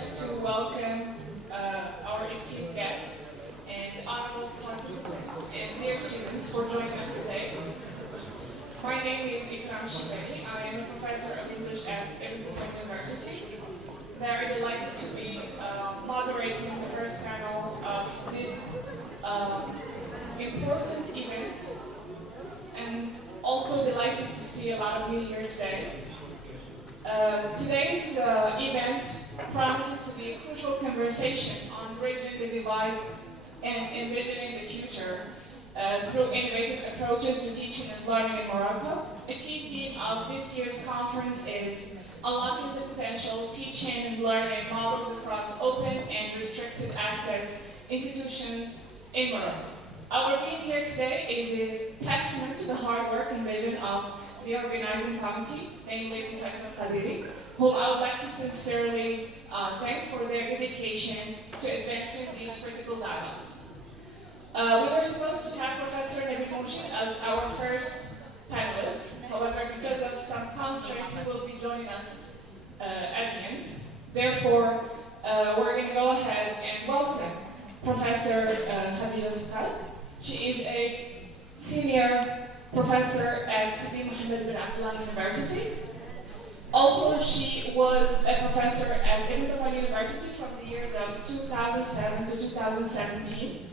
first to welcome our esteemed guests and honorable participants and their students for joining us today. My name is Ikram Shibani. I am a professor of English at Ibn Battuta University. Very delighted to be moderating the first panel of this important event, and also delighted to see a lot of you here today. Today's event promises to be a crucial conversation on bridging the divide and envisioning the future through innovative approaches to teaching and learning in Morocco. The key theme of this year's conference is unlocking the potential teaching and learning models across open and restricted access institutions in Morocco. Our being here today is a testament to the hard work and vision of the organizing committee, namely Professor Qadiri, whom I would like to sincerely thank for their dedication to advancing these critical dialogues. We were supposed to have Professor Nabil Moshin as our first panelist. However, because of some constraints, he will be joining us at the end. Therefore, we're going to go ahead and welcome Professor Khadija Sakal. She is a senior professor at Sidi Mohammed bin Abdullah University. Also, she was a professor at Ibn Battuta University from the years of 2007 to 2017.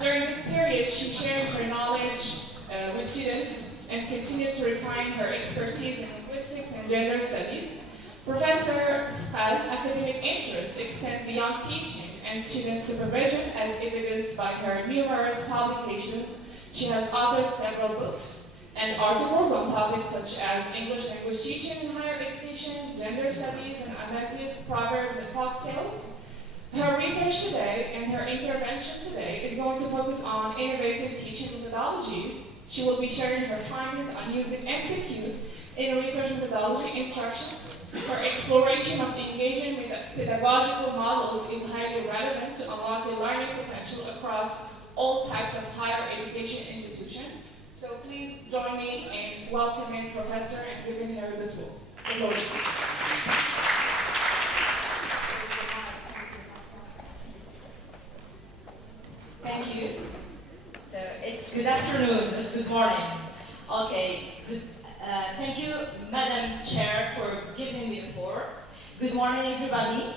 During this period, she shared her knowledge with students and continued to refine her expertise in linguistics and gender studies. Professor Sakal academic interests extend beyond teaching and student supervision, as evidenced by her numerous publications. She has authored several books and articles on topics such as English language teaching in higher education, gender studies, and Amazigh, proverbs, and folktales. Her research today and her intervention today is going to focus on innovative teaching methodologies. She will be sharing her findings on using MCQs in research methodology instruction. Her exploration of engaging with pedagogical models is highly relevant to unlock the learning potential across all types of higher education institutions. So please join me in welcoming Professor and giving her the floor. Thank you. So it's good afternoon, it's good morning. Okay, good. Thank you, Madam Chair, for giving me the floor. Good morning, everybody.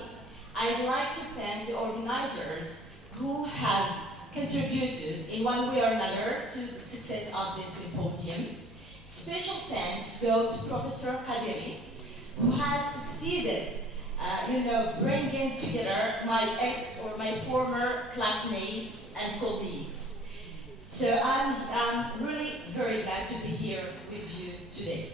I'd like to thank the organizers who have contributed in one way or another to the success of this symposium. Special thanks go to Professor Qadiri, who has succeeded bringing together my former classmates and colleagues. So I'm really very glad to be here with you today.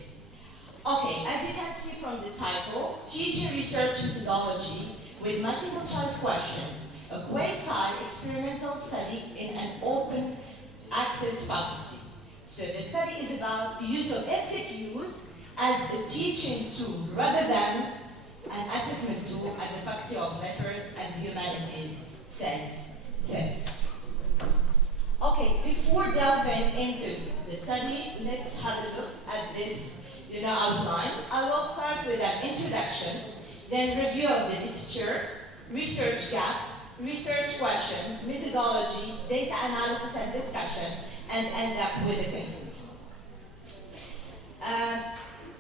Okay, as you can see from the title, Teaching Research Methodology with Multiple Choice Questions, a quasi-experimental study in an open access faculty. So the study is about the use of MCQs as a teaching tool rather than an assessment tool at the Faculty of Letters and Humanities says FES. Okay, before delving into the study, let's have a look at this outline. I will start with an introduction, then review of the literature, research gap, research questions, methodology, data analysis and discussion, and end up with a conclusion.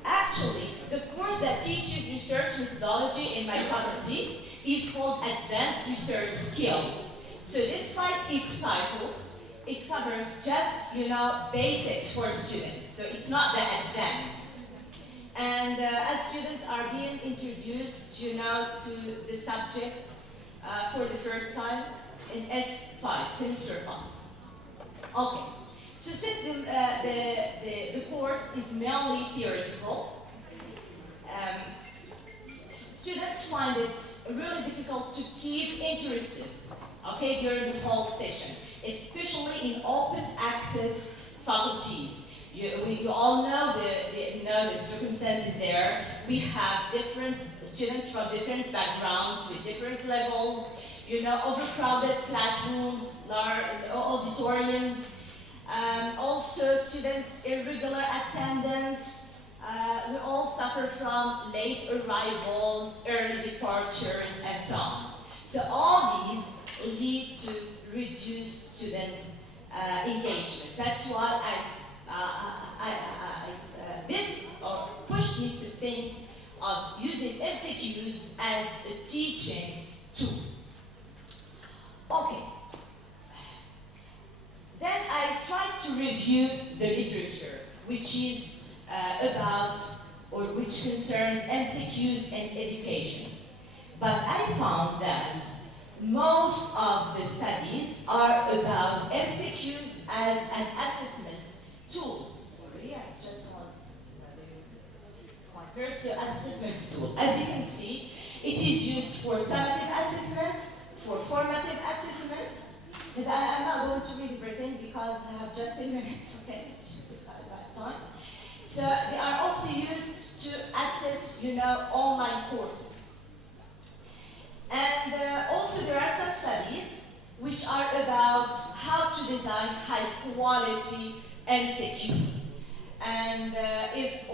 Actually, the course that teaches research methodology in my faculty is called Advanced Research Skills. So despite its title, it covers just, basics for students. So it's not that advanced. And as students are being introduced, to the subject for the first time in S5, semester 5. Okay. So since the course is mainly theoretical, students find it really difficult to keep interested, during the whole session, especially in open access faculties. You all know the circumstances there. We have different students from different backgrounds with different levels, overcrowded classrooms, large auditoriums. Also, students' irregular attendance, we all suffer from late arrivals, early departures, and so on. So all these lead to reduced student engagement. That's why this pushed me to think of using MCQs as a teaching tool. Okay. Then I tried to review the literature, which is about or which concerns MCQs and education. But I found that most of the studies are about MCQs as an assessment tool. Sorry, I just want pointer. So assessment tool. As you can see, it is used for summative assessment, for formative assessment. And I'm not going to read everything because I have just 10 minutes, okay? Right time. So they are also used to assess, online courses. And also there are some studies which are about how to design high-quality MCQs. And if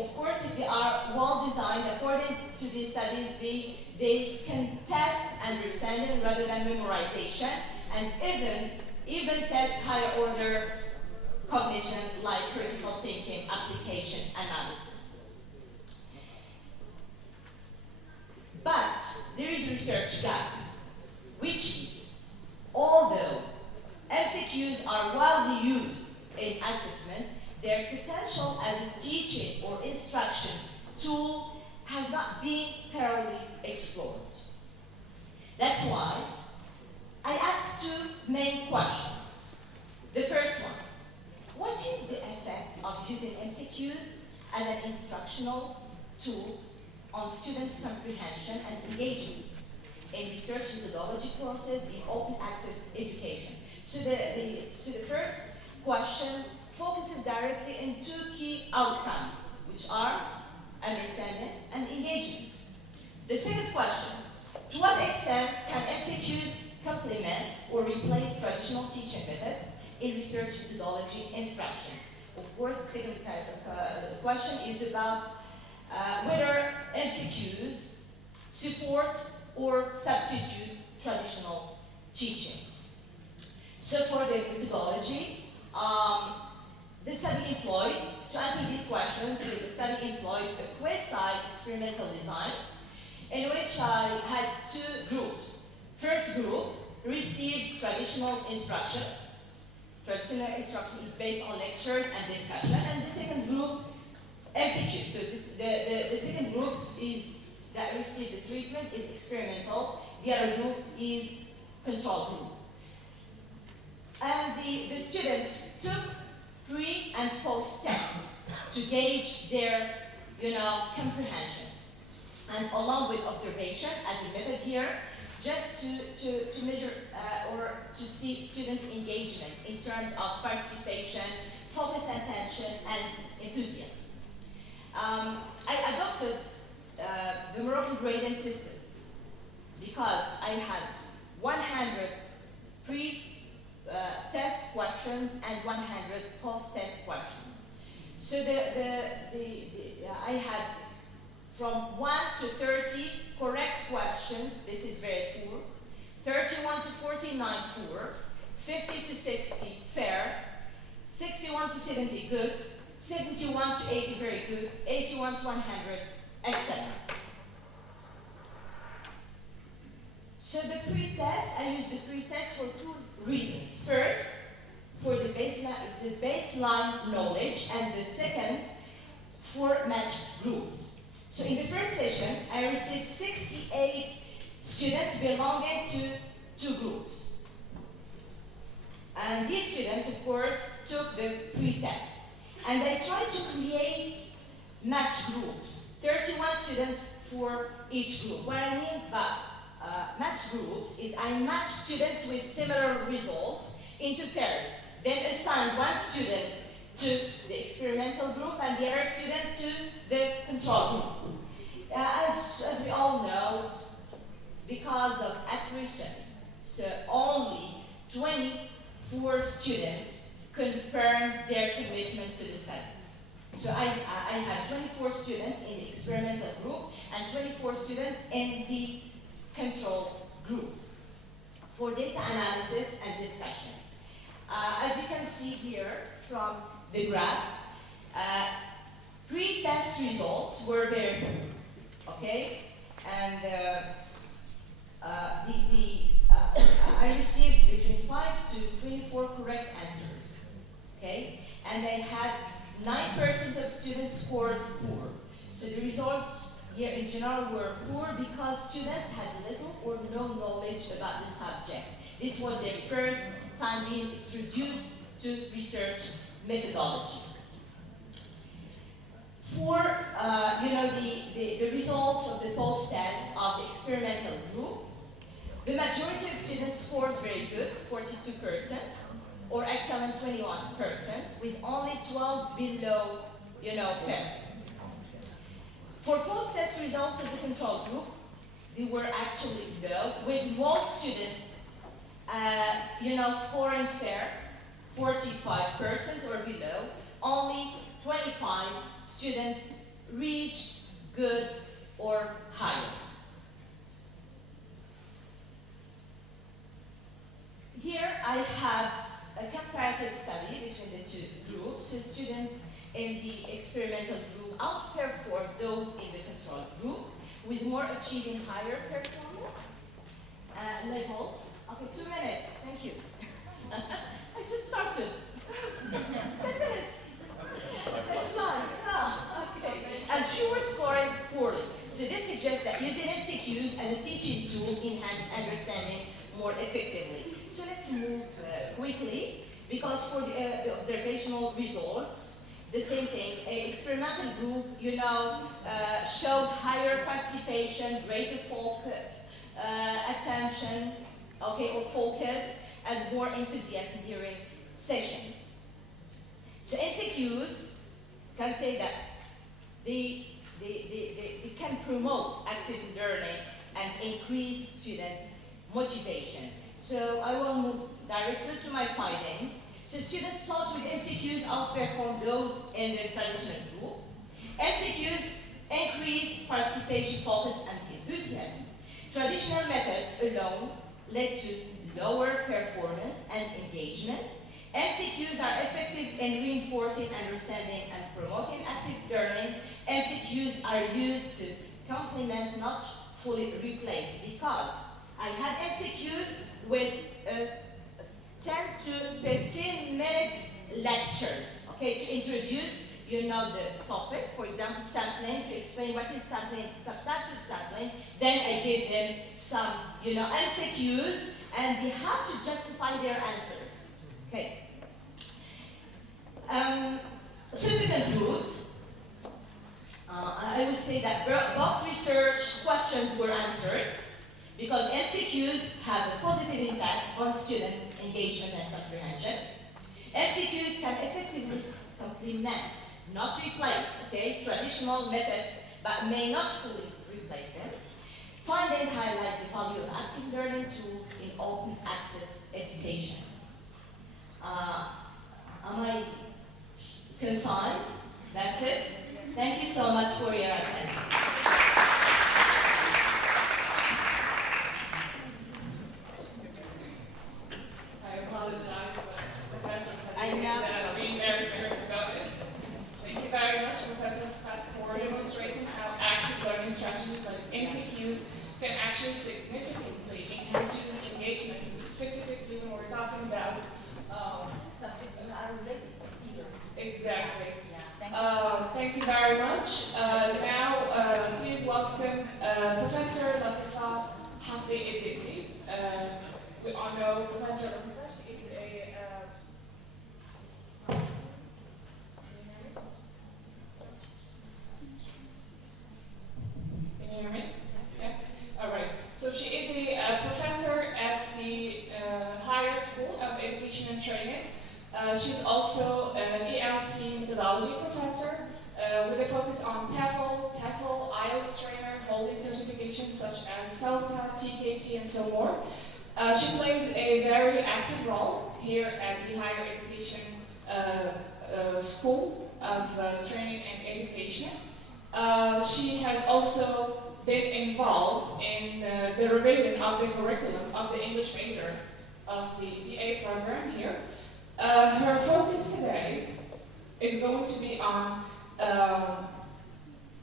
they are well designed, according to these studies, they can test understanding rather than memorization, and even test higher order cognition like critical thinking, application, analysis. But there is research gap, which is, although MCQs are widely used in assessment, their potential as a teaching or instruction tool has not been thoroughly explored. That's why I asked two main questions. The first one, what is the effect of using MCQs as an instructional tool on students' comprehension and engagement in research methodology courses in open access education? So the first question focuses directly on two key outcomes, which are understanding and engagement. The second question, to what extent can MCQs complement or replace traditional teaching methods in research methodology instruction? Of course, the second question is about whether MCQs support or substitute traditional teaching. So for the methodology, the study employed, to answer these questions, the study employed a quiz-site experimental design in which I had two groups. First group received traditional instruction. Traditional instruction is based on lectures and discussion, and the second group, MCQ. So the second group that received the treatment is experimental. The other group is control group. And the students took pre and post tests to gauge their, comprehension. And along with observation as a method here, just to measure or to see students' engagement in terms of participation, focus, attention, and enthusiasm. I adopted the Moroccan grading system because I had 100 pre-test questions and 100 post-test questions. So I had from 1 to 30 correct questions, this is very poor, 31 to 49 poor, 50 to 60 fair, 61 to 70 good, 71 to 80 very good, 81 to 100 excellent. So the pre-test, I used the pre-test for two reasons. First, for the baseline knowledge, and the second, for matched groups. So in the first session, I received 68 students belonging to two groups. And these students, of course, took the pre-test. And I tried to create matched groups, 31 students for each group. What I mean by matched groups is I match students with similar results into pairs, then assign one student to the experimental group and the other student to the control group. As we all know, because of attrition, so only 24 students confirmed their commitment to the study. So I had 24 students in the experimental group and 24 students in the control group for data analysis and discussion. As you can see here from the graph, pre-test results were very poor, okay? And I received between 5 to 24 correct answers, okay? And I had 9% of students scored poor. So the results here in general were poor because students had little or no knowledge about the subject. This was their first time being introduced to research methodology. For the results of the post-test of the experimental group, the majority of students scored very good, 42%, or excellent, 21%, with only 12 below, fair. For post-test results of the control group, they were actually low, with most students, scoring fair, 45% or below. Only 25 students reached good or higher. Here I have a comparative study between the two groups. So students in the experimental group outperformed those in the control group, with more achieving higher performance levels. Okay, 2 minutes, thank you. I just started. 10 minutes. Next slide. Okay. And fewer scoring poorly. So this suggests that using MCQs as a teaching tool enhances understanding more effectively. So let's move quickly, because for the observational results, the same thing. An experimental group, showed higher participation, greater attention, or focus, and more enthusiasm during sessions. So MCQs can say that they can promote active learning and increase student motivation. So I will move directly to my findings. So students taught with MCQs outperformed those in the traditional group. MCQs increased participation, focus, and enthusiasm. Traditional methods alone led to lower performance and engagement. MCQs are effective in reinforcing understanding and promoting active learning. MCQs are used to complement, not fully replace, because I had MCQs with 10 to 15 minute lectures, okay, to introduce, the topic, for example, sampling, to explain what is sampling, subtractive sampling. Then I gave them some, MCQs, and they have to justify their answers, okay. So to conclude, I would say that both research questions were answered, because MCQs have a positive impact on students' engagement and comprehension. MCQs can effectively complement, not replace, traditional methods, but may not fully replace them. Findings highlight the value of active learning tools in open access education. Am I concise? That's it. Thank you so much for your attention. I apologize, but Professor I know. is being very serious about this. Thank you very much, Professor Scott, for demonstrating how active learning strategies like MCQs can actually significantly enhance students' engagement, specifically when we're talking about exactly. Thank you very much. Now, please welcome Professor Latifa Hafli Idrisi. We all know Professor Latifa. She is can you hear me? Yeah? All right. So she is a professor at the Higher School of Education and Training. She's also an ELT methodology professor with a focus on TEFL, TESOL, IELTS trainer, holding certifications such as CELTA, TKT, and so more. She plays a very active role here at the Higher Education School of Training and Education. She has also been involved in the revision of the curriculum of the English major of the BA program here. Her focus today is going to be on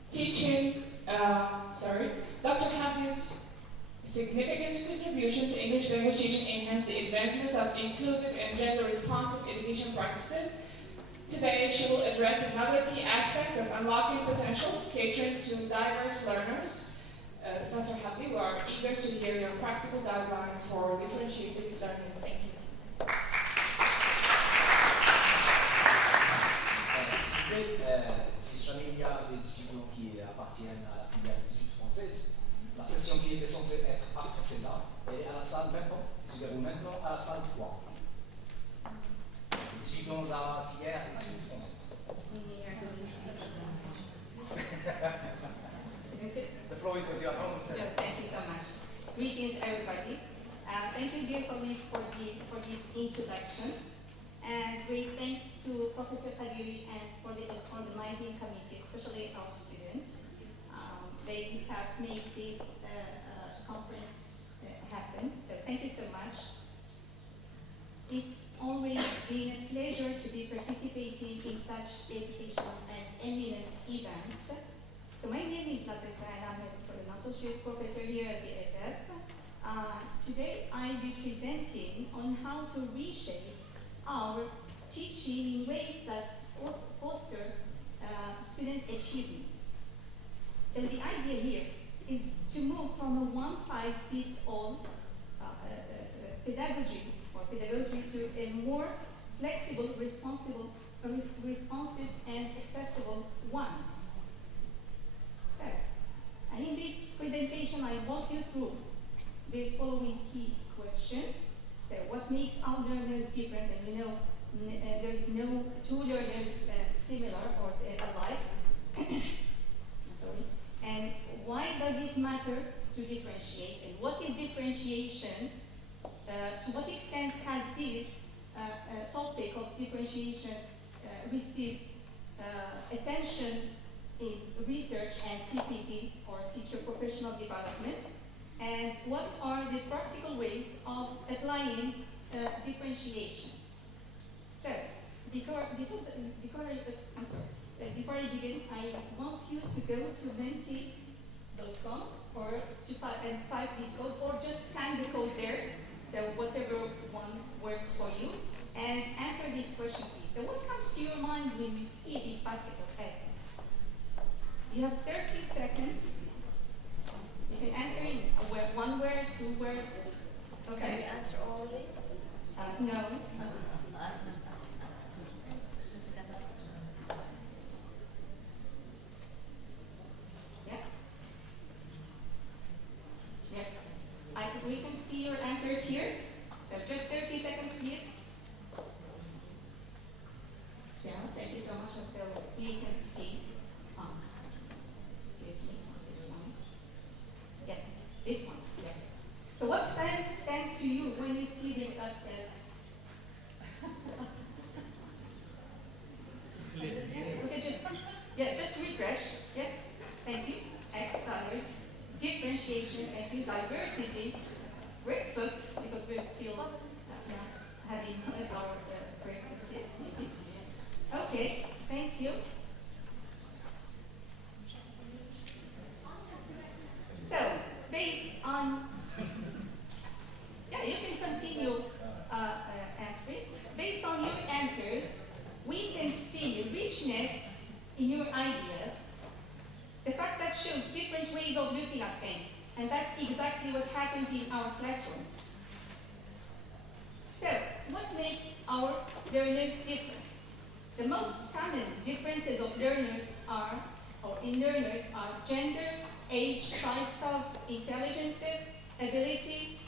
teaching, Dr. Happy's significant contribution to English language teaching enhance the advancements of inclusive and gender-responsive education practices. Today, she will address another key aspect of unlocking potential, catering to diverse learners. Professor Happy, we are eager to hear your practical guidelines for differentiated learning. Thank you. Si jamais il y a des étudiants qui appartiennent à la filière des études françaises, la session qui était censée être après celle-là, elle est à la salle maintenant, se déroule maintenant à la salle 3. Les étudiants de la filière des études françaises. The floor is your home. So, thank you so much. Greetings, everybody. Thank you, dear colleague, for this introduction. And great thanks to Professor Kadiri and for the organizing committee, especially our students. They have made this conference happen. So thank you so much. It's always been a pleasure to be participating in such educational and eminent events. So my name is Latifah and I'm an associate professor here at the SF. Today I'll be presenting on how to reshape our teaching in ways that foster students' achievement. So the idea here is to move from a one-size-fits-all pedagogy to a more flexible, responsive and accessible one. So, and in this presentation, I walk you through the following key questions. So, what makes our learners different? And you know, there's no two learners similar or alike. Sorry. And why does it matter to differentiate? And what is differentiation? To what extent has this topic of differentiation received attention in research and TPD, or teacher professional development? And what are the practical ways of applying differentiation? So, before I begin, I want you to go to menti.com or to type this code, or just scan the code there. So whatever one works for you, and answer this question, please. So what comes to your mind when you see this basket of eggs? You have 30 seconds. You can answer in one word, 2 words. Okay. Can we answer all of it? No. Yeah. Yes. We can see your answers here. So just 30 seconds, please. Yeah, thank you so much. So we can see. Excuse me, this one. Yes, this one. Yes. So what stands to you when you see this as okay, just refresh. Yes, thank you. X colors, differentiation, thank you. Diversity, breakfast, because we're still having our breakfast. Yes, maybe. Okay, thank you. So, based on, yeah, you can continue answering. Based on your answers, we can see richness in your ideas. The fact that shows different ways of looking at things. And that's exactly what happens in our classrooms. So, what makes our learners different? The most common differences of learners are, or in learners are gender, age, types of intelligences, ability,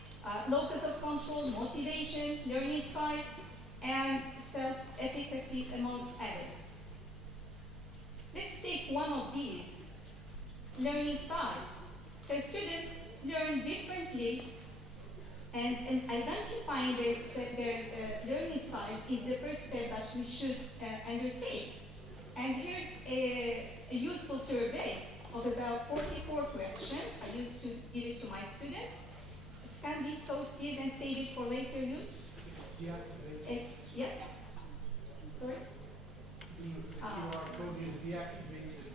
locus of control, motivation, learning size, and self-efficacy amongst others. Let's take one of these, learning size. So students learn differently, and identifying their learning size is the first step that we should undertake. And here's a useful survey of about 44 questions. I used to give it to my students. Scan this code, please, and save it for later use. Deactivate. Yeah. Sorry? The QR code is deactivated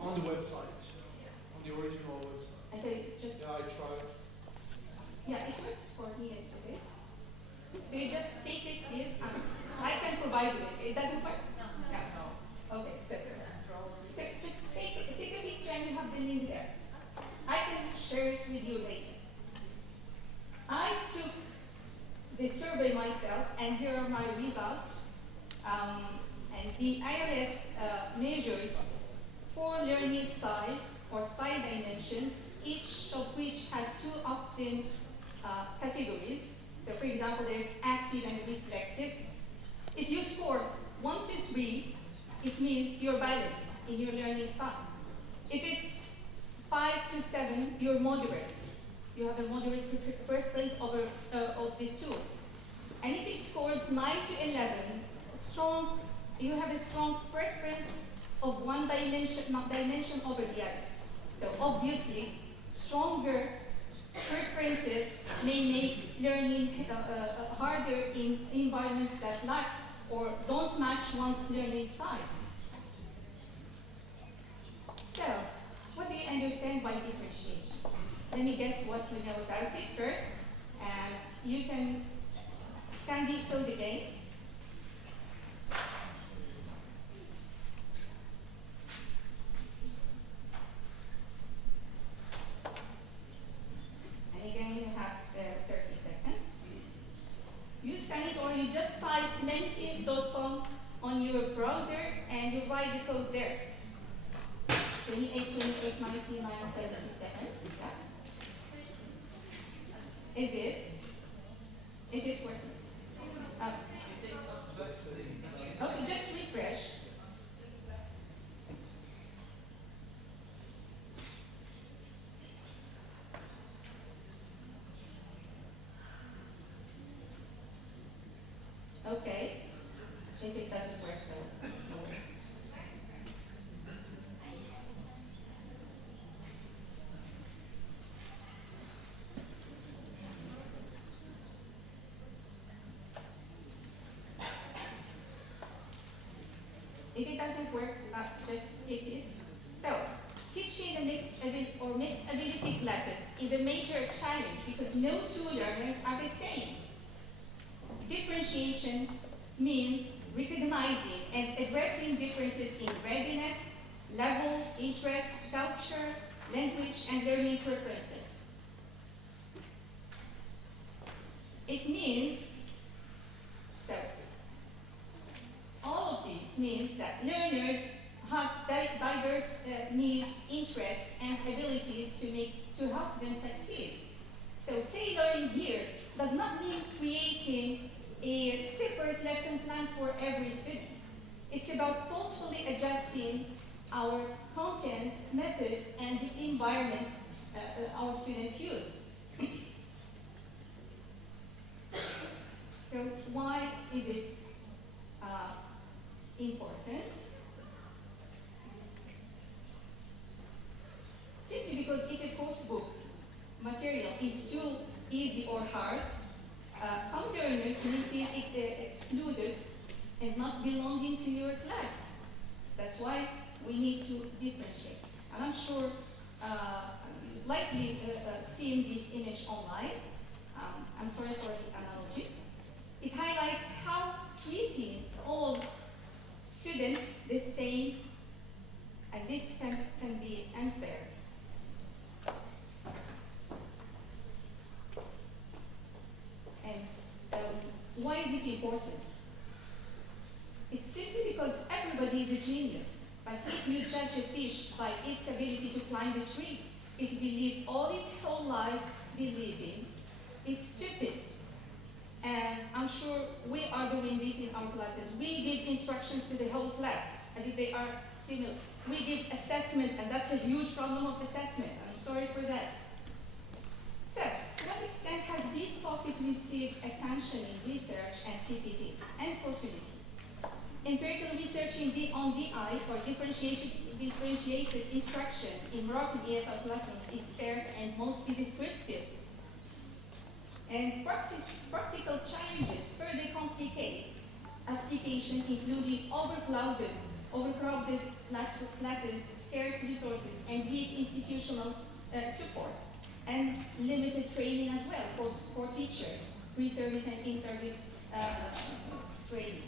on the website, on the original website. I said just, Yeah, I tried. yeah, it worked for me yesterday. So you just take it, please. I can provide you it. It doesn't work? No. Okay, so just take a picture and you have the link there. I can share it with you later. I took the survey myself, and here are my results. And the IRS measures 4 learning styles or style dimensions, each of which has 2 opt-in categories. So for example, there's active and reflective. If you score 1 to 3, it means you're balanced in your learning style. If it's 5 to 7, you're moderate. You have a moderate preference over of the 2. And if it scores 9 to 11, you have a strong preference of one dimension over the other. So obviously, stronger preferences may make learning harder in environments that lack or don't match one's learning style. So, what do you understand by differentiation? Let me guess what you know about it first, and you can scan this code again. And again, you have 30 seconds. You scan it, or you just type menti.com on your browser and you write the code there. 28, 28, 99, 77. Yeah. Is it working? Okay, just refresh. Okay. If it doesn't work though. No worries. If it doesn't work, just skip it. So, teaching a mixed ability classes is a major challenge because no 2 learners are the same. Differentiation means recognizing and addressing differences in readiness, level, interest, culture, language, and learning preferences. It means, so, all of these means that learners have diverse needs, interests, and abilities to help them succeed. So tailoring here does not mean creating a separate lesson plan for every student. It's about thoughtfully adjusting our content, methods, and the environment our students use. So why is it important? Simply because if a course book material is too easy or hard, some learners may feel excluded and not belonging to your class. That's why we need to differentiate. And I'm sure you've likely seen this image online. I'm sorry for the analogy. It highlights how treating all students the same, and this can be unfair. And why is it important? It's simply because everybody is a genius. But if you judge a fish by its ability to climb a tree, it will live all its whole life believing it's stupid. And I'm sure we are doing this in our classes. We give instructions to the whole class as if they are similar. We give assessments, and that's a huge problem of assessment. I'm sorry for that. So, to what extent has this topic received attention in research and TPD? Unfortunately, a empirical research on DI, or differentiated instruction in Moroccan EFL classrooms, is scarce and mostly descriptive. And practical challenges further complicate application, including overcrowded classes, scarce resources, and weak institutional support, and limited training as well for teachers, pre-service and in-service training.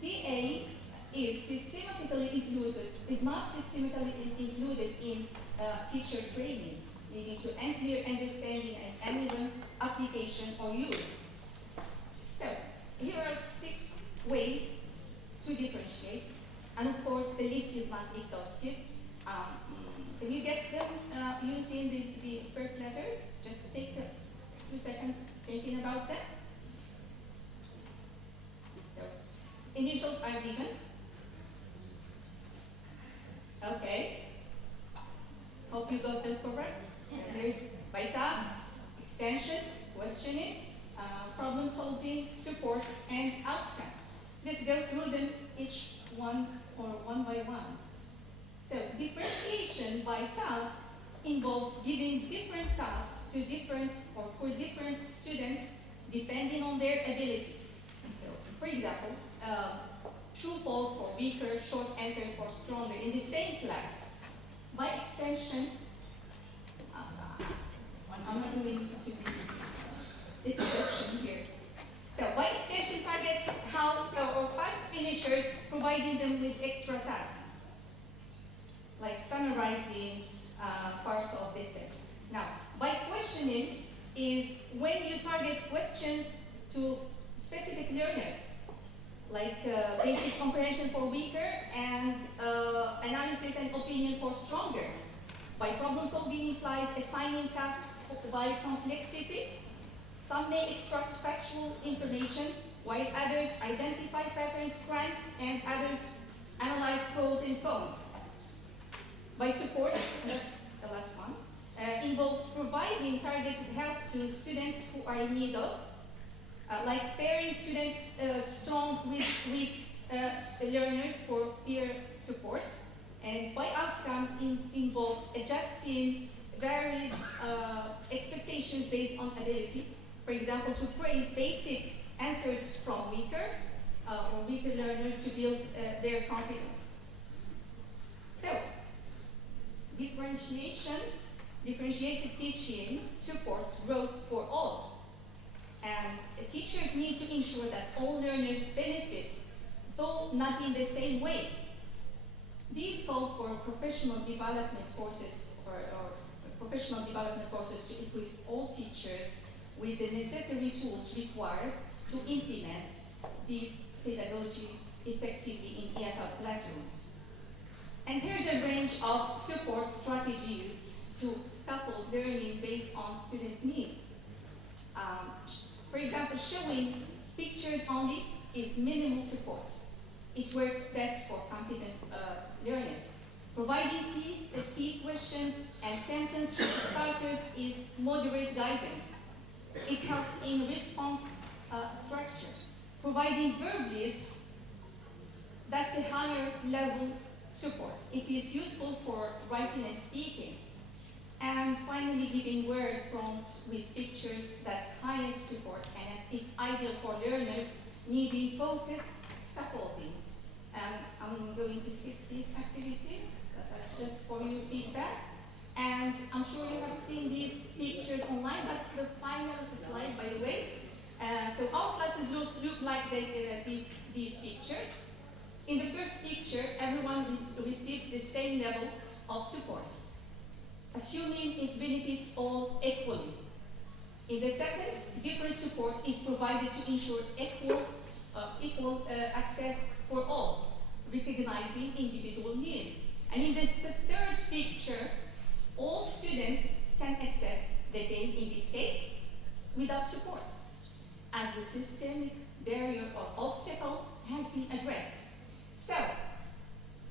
DA is not systematically included in teacher training, leading to unclear understanding and uneven application or use. So, here are 6 ways to differentiate, and of course the list is not exhaustive. Can you guess them using the first letters? Just take a few seconds thinking about them. So, initials are given. Okay. Hope you got them correct. There's by task, extension, questioning, problem solving, support, and outcome. Let's go through them each one by one. So differentiation by task involves giving different tasks to for different students depending on their ability. So, for example, true false for weaker, short answer for stronger in the same class. By extension, I'm not going to be the exception here. So by extension targets how or fast finishers, providing them with extra tasks, like summarizing parts of the text. Now, by questioning is when you target questions to specific learners, like basic comprehension for weaker and analysis and opinion for stronger. By problem solving implies assigning tasks by complexity. Some may extract factual information, while others identify patterns, trends, and others analyze pros and cons. By support, that's the last one, involves providing targeted help to students who are in need of, like pairing students strong with weak learners for peer support. And by outcome involves adjusting varied expectations based on ability. For example, to praise basic answers from weaker learners to build their confidence. So, differentiated teaching supports growth for all. And teachers need to ensure that all learners benefit, though not in the same way. This calls for professional development courses or professional development courses to equip all teachers with the necessary tools required to implement this pedagogy effectively in EFL classrooms. And here's a range of support strategies to scaffold learning based on student needs. For example, showing pictures only is minimal support. It works best for confident learners. Providing key questions and sentence starters is moderate guidance. It helps in response structure. Providing verb lists, that's a higher level support. It is useful for writing and speaking. And finally, giving word prompts with pictures, that's highest support, and it's ideal for learners needing focused scaffolding. And I'm going to skip this activity, just for your feedback. And I'm sure you have seen these pictures online. That's the final slide, by the way. So our classes look like these pictures. In the first picture, everyone received the same level of support, assuming it benefits all equally. In the second, different support is provided to ensure equal access for all, recognizing individual needs. And in the third picture, all students can access the game, in this case, without support, as the systemic barrier or obstacle has been addressed. So,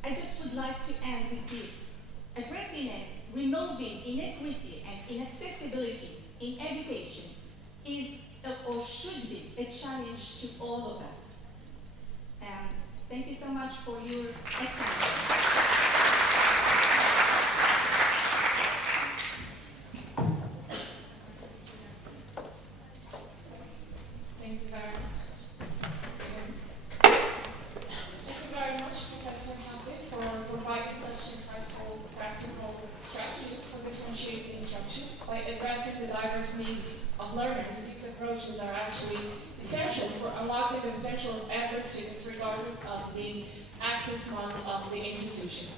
I just would like to end with this. Addressing and removing inequity and inaccessibility in education is or should be a challenge to all of us. And much for your excellence. Thank you very much. Thank you very much, Professor Hamdi, for providing such insightful practical strategies for differentiating instruction. By addressing the diverse needs of learners, these approaches are actually essential for unlocking the potential of every student regardless of the access model of the institution.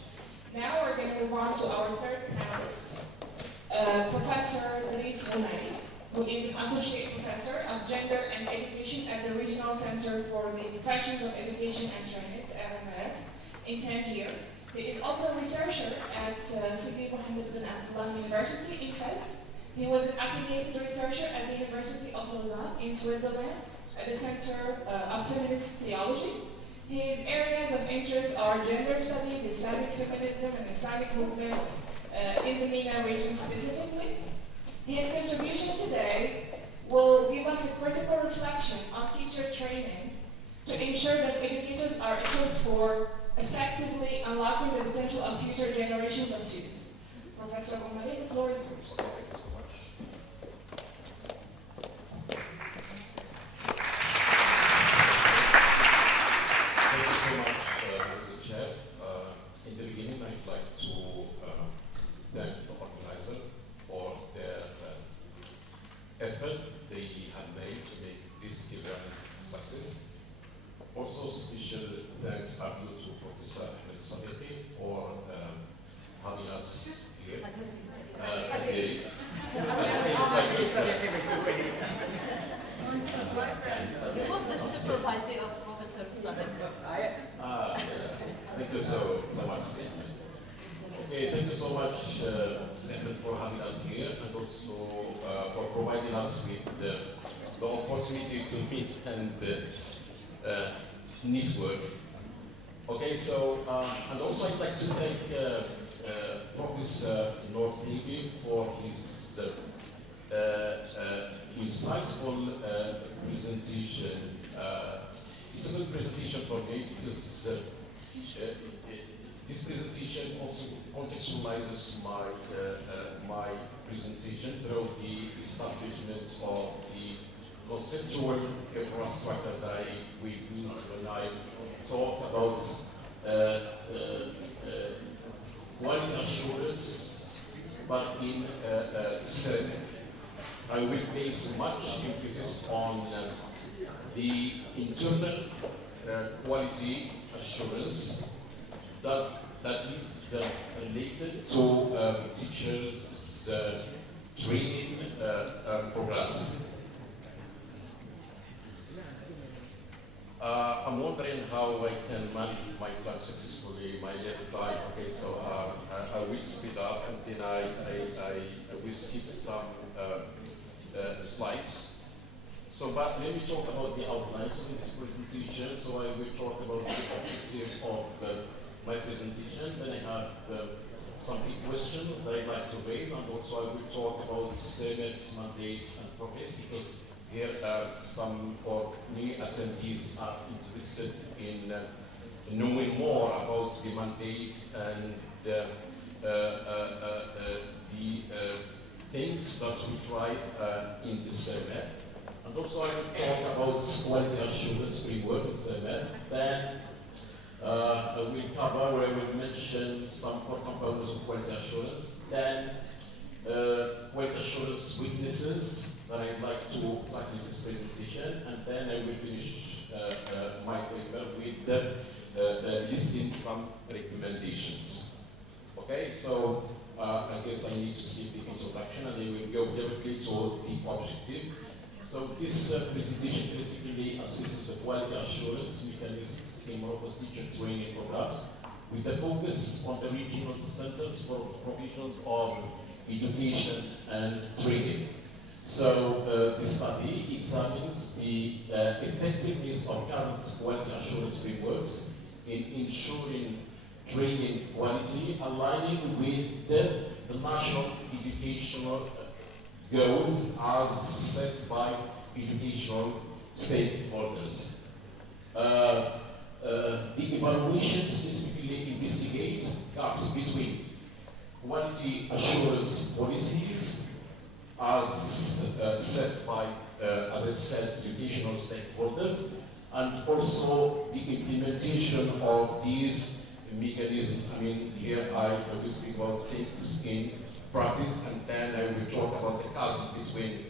Now we're going to move on to our third panelist, Professor Denise Boumedi, who is an Associate Professor of Gender and Education at the Regional Center for the Professions of Education and Training, LMF, in Tangier. He is also a researcher at Sidi Mohammed bin Abdullah University in Fez. He was an affiliated researcher at the University of Lausanne in Switzerland at the Center of Feminist Theology. His areas of interest are gender studies, Islamic feminism, and Islamic movement in the MENA region specifically. His contribution today will give us a critical reflection on teacher training to ensure that educators are equipped for effectively unlocking the potential of future generations of students. Professor Boumedi, the floor is yours. Thank you so much, Mr. Chair. In the beginning, I'd like to thank the organizer for their efforts they have made to make this event a success. Also, special thanks are due to Professor Ahmed Sadiqi for having us here today. Who's the supervisor of Professor Sadiq? Thank you so much, Zahmed. Okay, thank you so much, Zahmed, for having us here and also for providing us with the opportunity to meet and network. Okay, so, and also I'd like to thank Professor Nordhege for his insightful presentation. It's a good presentation for me because this presentation also contextualizes my presentation through the establishment of the conceptual infrastructure that we use when I talk about quality assurance, but in CERN. I will place much emphasis on the internal quality assurance that is related to teachers' training programs. I'm wondering how I can manage my time successfully, my little time. Okay, so I will speed up and then I will skip some slides. So, but let me talk about the outlines of this presentation. So I will talk about the objective of my presentation. Then I have some key questions that I'd like to raise, and also I will talk about service, mandates, and progress, because here some or many attendees are interested in knowing more about the mandate and the things that we try in the survey. And also I will talk about quality assurance framework in survey. Then we'll cover where we mention some core components of quality assurance. Then quality assurance weaknesses that I'd like to tackle in this presentation, and then I will finish my paper with the listing some recommendations. Okay, so I guess I need to skip the introduction and then we'll go directly to the objective. So this presentation critically assists the quality assurance mechanisms in Morocco's teacher training programs with the focus on the regional centers for provisions of education and training. So the study examines the effectiveness of current quality assurance frameworks in ensuring training quality, aligning with the national educational goals as set by educational stakeholders. The evaluation evaluation specifically investigate gaps between quality assurance policies as set by, as I said, educational stakeholders, and also the implementation of these mechanisms. I mean, here I will speak about things in practice, and then I will talk about the chasm between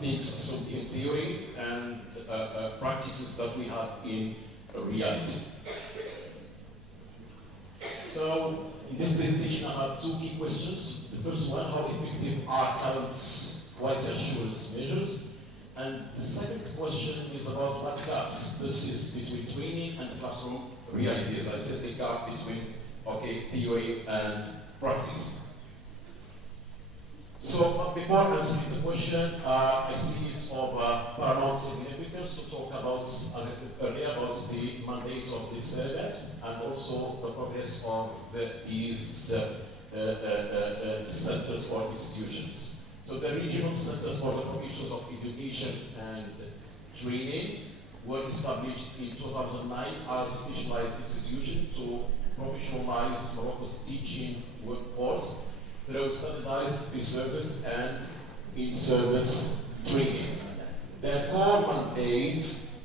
things assumed in theory and practices that we have in reality. So, in this presentation, I have two key questions. The first one, how effective are current quality assurance measures? And the second question is about what gaps persist between training and classroom reality. As I said, the gap between theory and practice. So before answering the question, I see it's of paramount significance to talk about, as I said earlier, about the mandate of this survey and also the progress of these centers or institutions. So the regional centers for the provision of education and training were established in 2009 as specialized institutions to professionalize Morocco's teaching workforce through standardized pre-service and in-service training. Their core mandates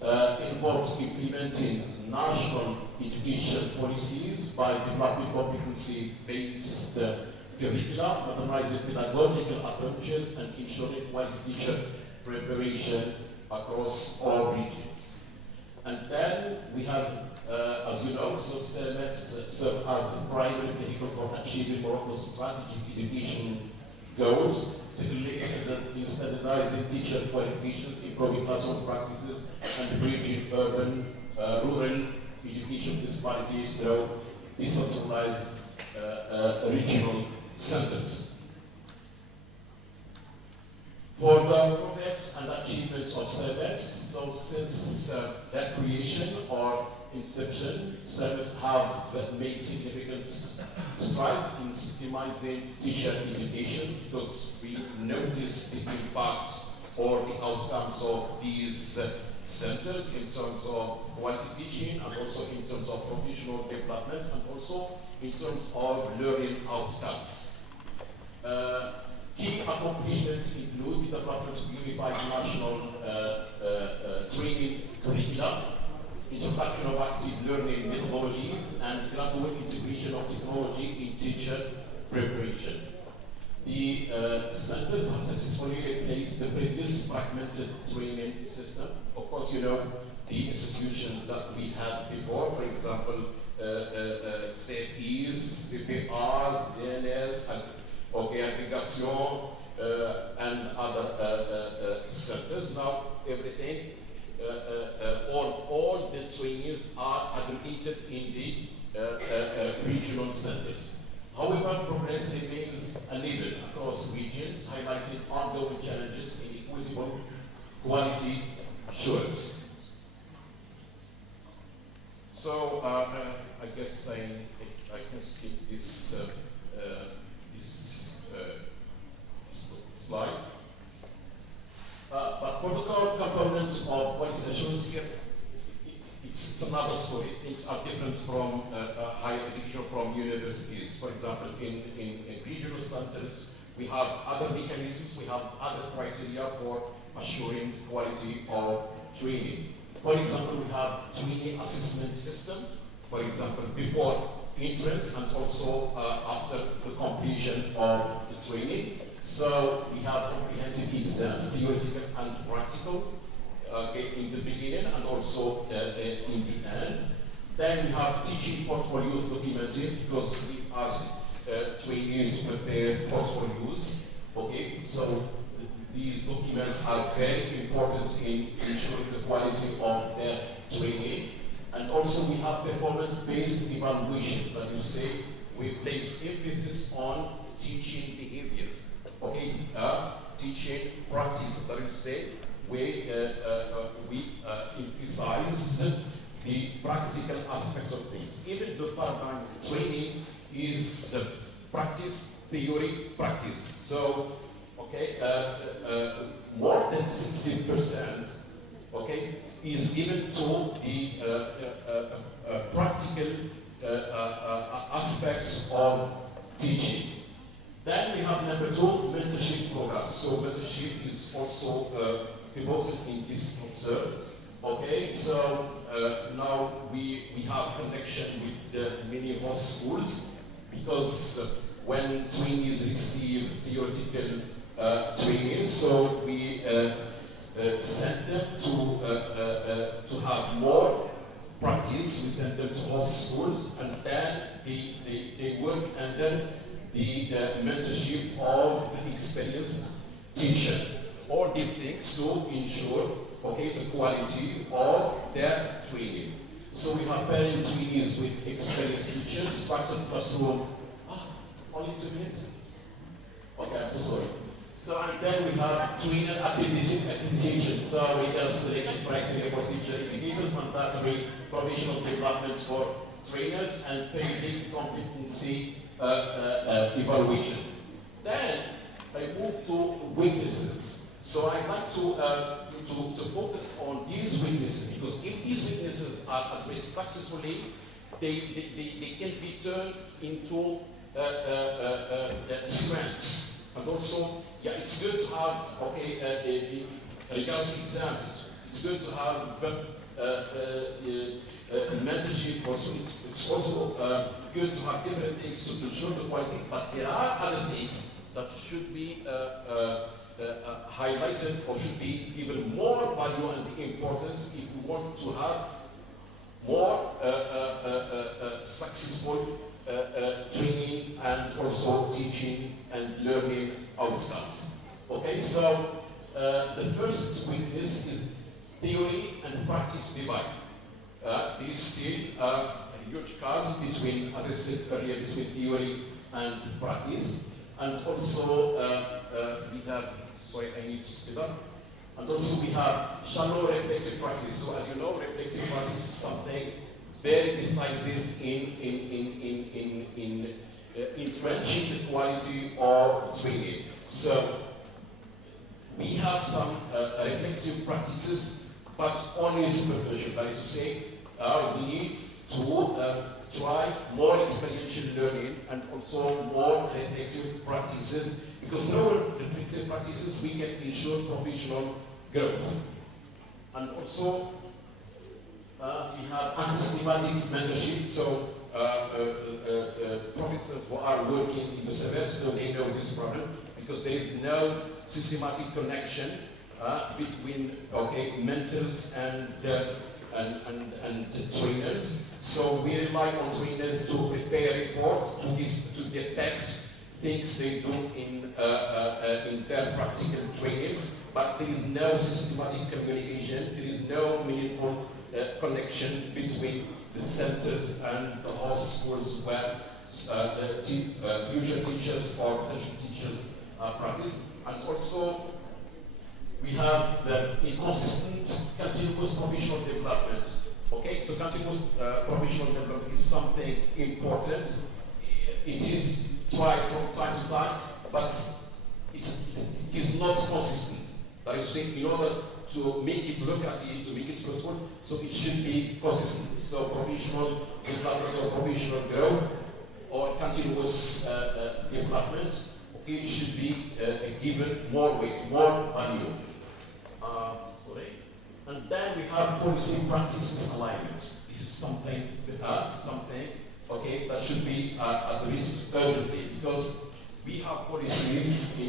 involves implementing national education policies by developing competency-based curricula, modernizing pedagogical approaches, and ensuring quality teacher preparation across all regions. And then we have, as you know, so CERMET serve as the primary vehicle for achieving Morocco's strategic education goals, particularly in standardizing teacher qualifications, improving classroom practices, and bridging urban, rural education disparities through decentralized regional centers. For the progress and achievement of CERMET, so since their creation or inception, CERMET have made significant strides in systemizing teacher education because we notice the impact or the outcomes of these centers in terms of quality teaching and also in terms of professional development and also in terms of learning outcomes. Key accomplishments include the development of unified national training curricula, introduction of active learning methodologies, and gradual integration of technology in teacher preparation. The centers have successfully replaced the previous fragmented training system. Of course, you know, the institutions that we had before, for example, CFEs, CPRs, DNS, and aggregation, and other centers. Now, everything, all the trainees are aggregated in the regional centers. However, progress remains uneven across regions, highlighting ongoing challenges in equitable quality assurance. So, I guess I can skip this slide. But for the core components of quality assurance here, it's another story. Things are different from higher education, from universities. For example, in regional centers, we have other mechanisms, we have other criteria for assuring quality of training. For example, we have training assessment system, for example, before entrance and also after the completion of the training. So we have comprehensive exams, theoretical and practical, in the beginning and also in the end. Then we have teaching portfolios documented because we ask trainees to prepare portfolios. Okay, so these documents are very important in ensuring the quality of their training. And also we have performance-based evaluation that you say we place emphasis on teaching behaviors. Okay, teaching practice that you say we emphasize the practical aspects of things. Even the paradigm training is practice, theory, practice. So, okay, more than 60%, okay, is given to the practical aspects of teaching. Then we have number 2, mentorship programs. So mentorship is also proposed in this concern. Okay, so now we have connection with the many host schools, because when trainees receive theoretical training, so we send them to have more practice. We send them to host schools, and then they work under the mentorship of an experienced teacher. All these things to ensure, okay, the quality of their training. So we have parent trainees with experienced teachers, structured classroom. Only 2 minutes? Okay, I'm so sorry. So, and then we have trainer accreditation. So we have selection criteria, procedure, indicators, mandatory professional development for trainers, and periodic competency evaluation. Then I move to weaknesses. So I'd like to focus on these weaknesses, because if these weaknesses are addressed successfully, they can be turned into strengths. And also, yeah, it's good to have, okay, regards exams, it's good to have mentorship. Also, it's also good to have different things to ensure the quality, but there are other things that should be highlighted, or should be given more value and importance if we want to have more successful training and also teaching and learning outcomes. Okay, so the first weakness is theory and practice divide. There is still a huge chasm between, as I said earlier, between theory and practice, and also we have, sorry, I need to speed up. And also we have shallow reflexive practice. So as you know, reflexive practice is something very decisive in entrenching the quality of training. So we have some reflexive practices, but only superficial. That is to say, we need to try more experiential learning and also more reflexive practices, because through reflexive practices we can ensure professional growth. And also we have asystematic mentorship. So professors who are working in the semester, they know this problem, because there is no systematic connection between, okay, mentors and trainers. So we rely on trainers to prepare reports, to detect things they do in their practical trainings, but there is no systematic communication, there is no meaningful connection between the centers and the host schools where future teachers or potential teachers practice. And also we have the inconsistent continuous professional development. Okay, so continuous professional development is something important. It is tried from time to time, but it is not consistent. That is saying, in order to make it lucrative, to make it successful, so it should be consistent. So professional development or professional growth or continuous development, okay, it should be given more weight, more value. And then we have policy practice misalignments. This is something, okay, that should be addressed urgently, because we have policies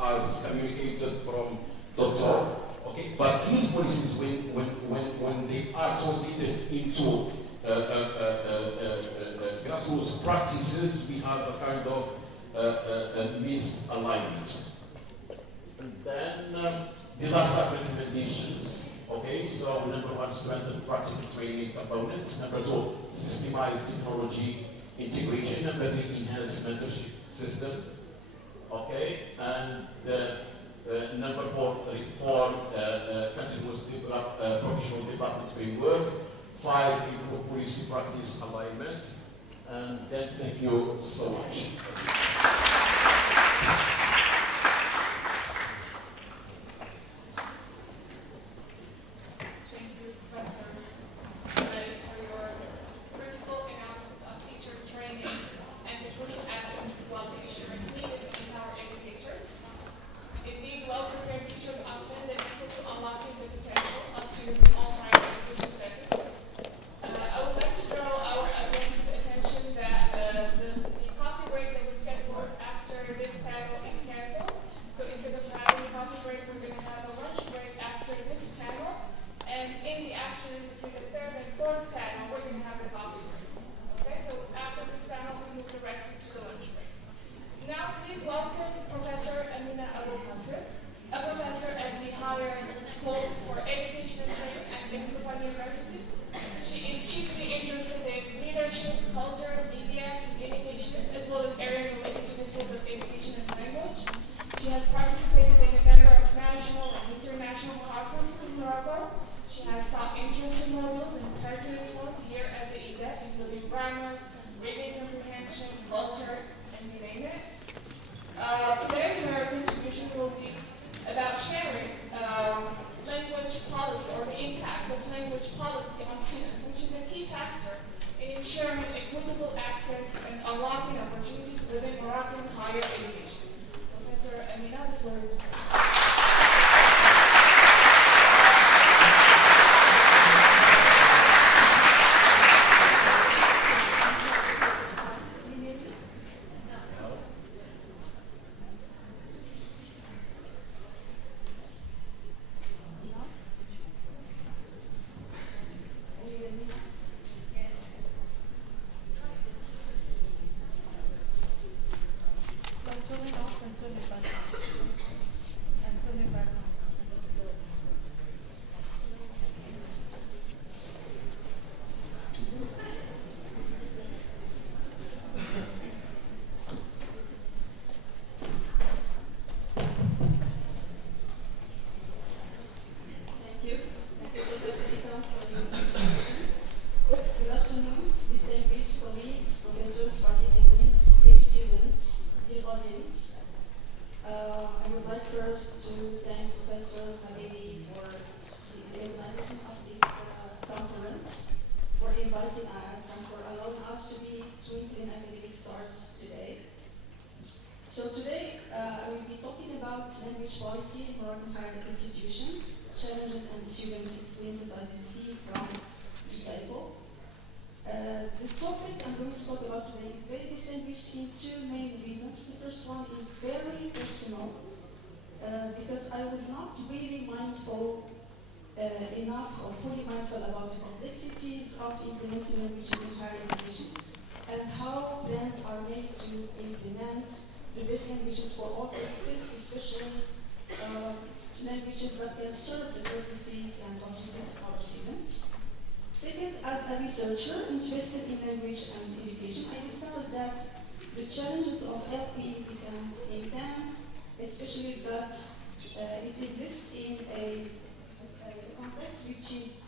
as communicated from .org, okay, but these policies, when they are translated into grassroots practices, we have a kind of misalignment. And then these are some recommendations. Okay, so number 1, strengthen practical training components. Number 2, systemize technology integration. Number 3, enhance mentorship system. Okay, and number 4, reform continuous professional development framework. 5, improve policy practice alignment. And then thank you so much. Thank you, Professor Now please welcome Professor Amina Abu Nasser, a professor at the Higher School for Education and Training at Ibn University. She is chiefly interested in leadership, culture, media, communication, as well as areas related to the field of education and language. She has participated in a number of national and international conferences in Morocco. She has taught interesting modules and pertinent ones here at the EDEF, including grammar, reading comprehension, culture, and you name it. Today, her contribution will be about sharing language policy or the impact of language policy on students, which is a key factor in ensuring equitable access and unlocking opportunities within Moroccan higher education. Professor Amina, the floor is yours. Thank you. Thank you, Professor Ikram, for your introduction. Good afternoon, distinguished colleagues, professors, participants, dear students, dear audience. I would like first to thank Professor Halili for the organization of this conference, for inviting us and for allowing us to be twinkling academic stars today. So today, I will be talking about language policy in Moroccan higher institutions, challenges and students' experiences as you see from the title. The topic I'm going to talk about today is very distinguished in two main reasons. The first one is very personal, because I was not really mindful enough or fully mindful about the complexities of implementing languages in higher education and how plans are made to implement the best languages for all purposes, especially languages that can serve the purposes and objectives of our students. Second, as a researcher interested in language and education, I discovered that the challenges of LP becomes intense, especially that it exists in a context which is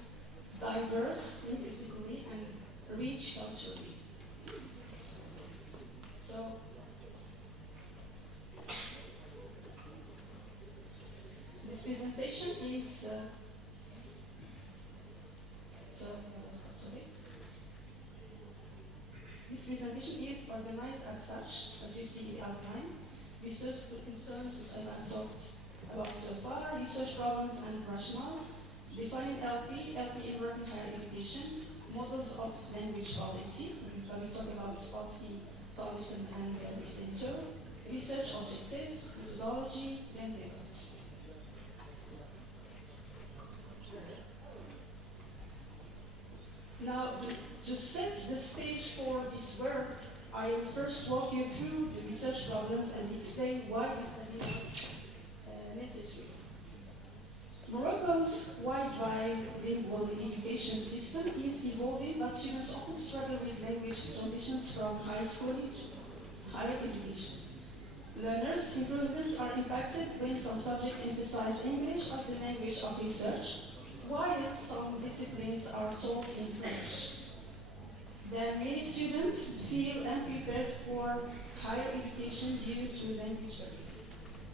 diverse linguistically and rich culturally. So, this presentation is This presentation is organized as such, as you see in the outline. Research concerns which I have talked about so far, research problems and rationale, defining LP in Moroccan higher education, models of language policy, when we talk about Spotsky, Tolleson, and Vicento, research objectives, methodology, and results. Now, to set the stage for this work, I will first walk you through the research problems and explain why this study is necessary. Morocco's wide bilingual education system is evolving, but students often struggle with language transitions from high school to higher education. Learners' improvements are impacted when some subjects emphasize English as the language of research, while some disciplines are taught in French. Then many students feel unprepared for higher education due to language barriers.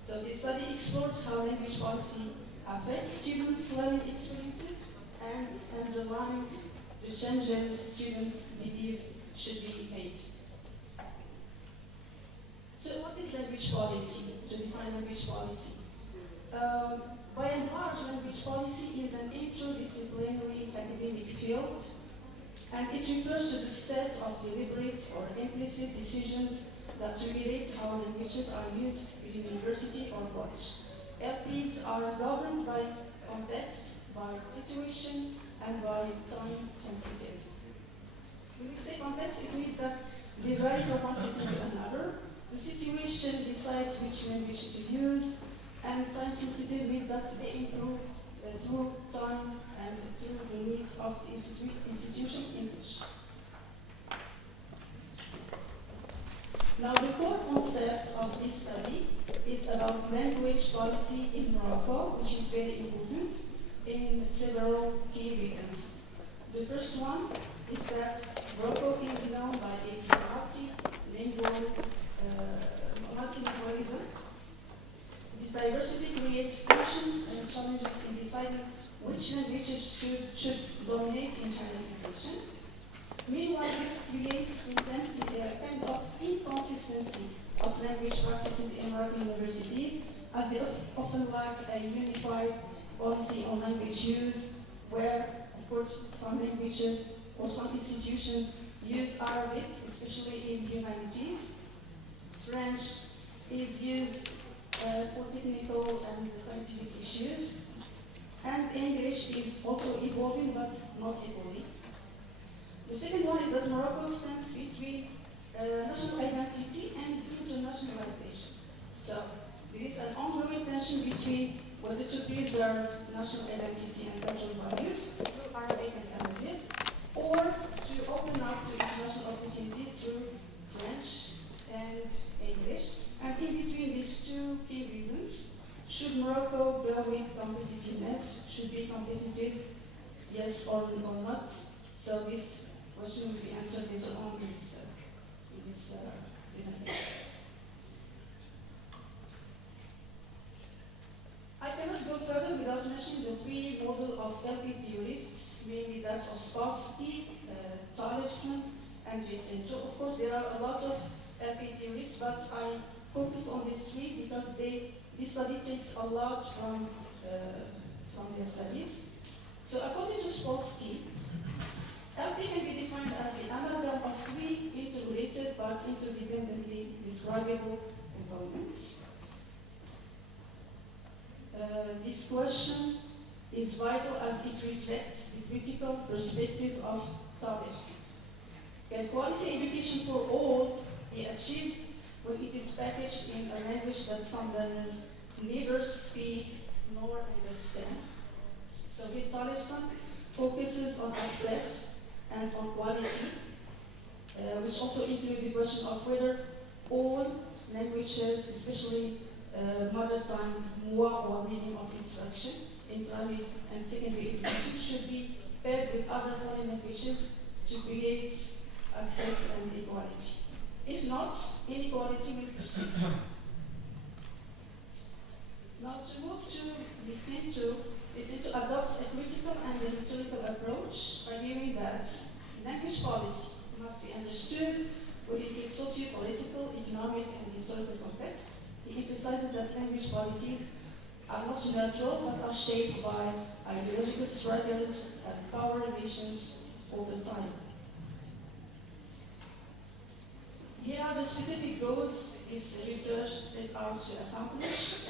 So this study explores how language policy affects students' learning experiences and underlines the changes students believe should be made. So what is language policy? To define language policy. By and large, language policy is an interdisciplinary academic field, and it refers to the set of deliberate or implicit decisions that regulate how languages are used within university or college. LPs are governed by context, by situation, and by time sensitive. When we say context, it means that they vary from one city to another, The situation decides which language to use, and time-sensitive means that they improve through time and through the needs of the institution English. Now, the core concept of this study is about language policy in Morocco, which is very important in several key reasons. The first one is that Morocco is known by its multilingualism. This diversity creates tensions and challenges in deciding which languages should dominate in higher education. Meanwhile, this creates intensity, a kind of inconsistency of language practices in Moroccan universities, as they often lack a unified policy on language use, where, of course, some languages or some institutions use Arabic, especially in humanities. French is used for technical and scientific issues, and English is also evolving, but not equally. The second one is that Morocco stands between national identity and internationalization. So there is an ongoing tension between whether to preserve national identity and cultural values through Arabic and Amazigh, or to open up to international opportunities through French and English. And in between these two key reasons, should Morocco go with competitiveness, should be competitive, yes or not? So this question will be answered later on in this presentation. I cannot go further without mentioning the three model of LP theorists, mainly that of Spassky, Talebson, and Jacinto. Of course, there are a lot of LP theorists, but I focused on these three because this study takes a lot from their studies. So according to Spassky, LP can be defined as the amalgam of three interrelated but interdependently describable components. This question is vital as it reflects the critical perspective of Taleb. Can quality education for all be achieved when it is packaged in a language that some learners neither speak nor understand? So here Talebson focuses on access and on quality, which also include the question of whether all languages, especially mother tongue, MOA or medium of instruction in primary and secondary education, should be paired with other foreign languages to create access and equality. If not, inequality will persist. Now, to move to Jacinto is to adopt a critical and a historical approach, arguing that language policy must be understood within its socio-political, economic, and historical context. He emphasizes that language policies are not neutral, but are shaped by ideological struggles and power relations over time. Here are the specific goals this research set out to accomplish.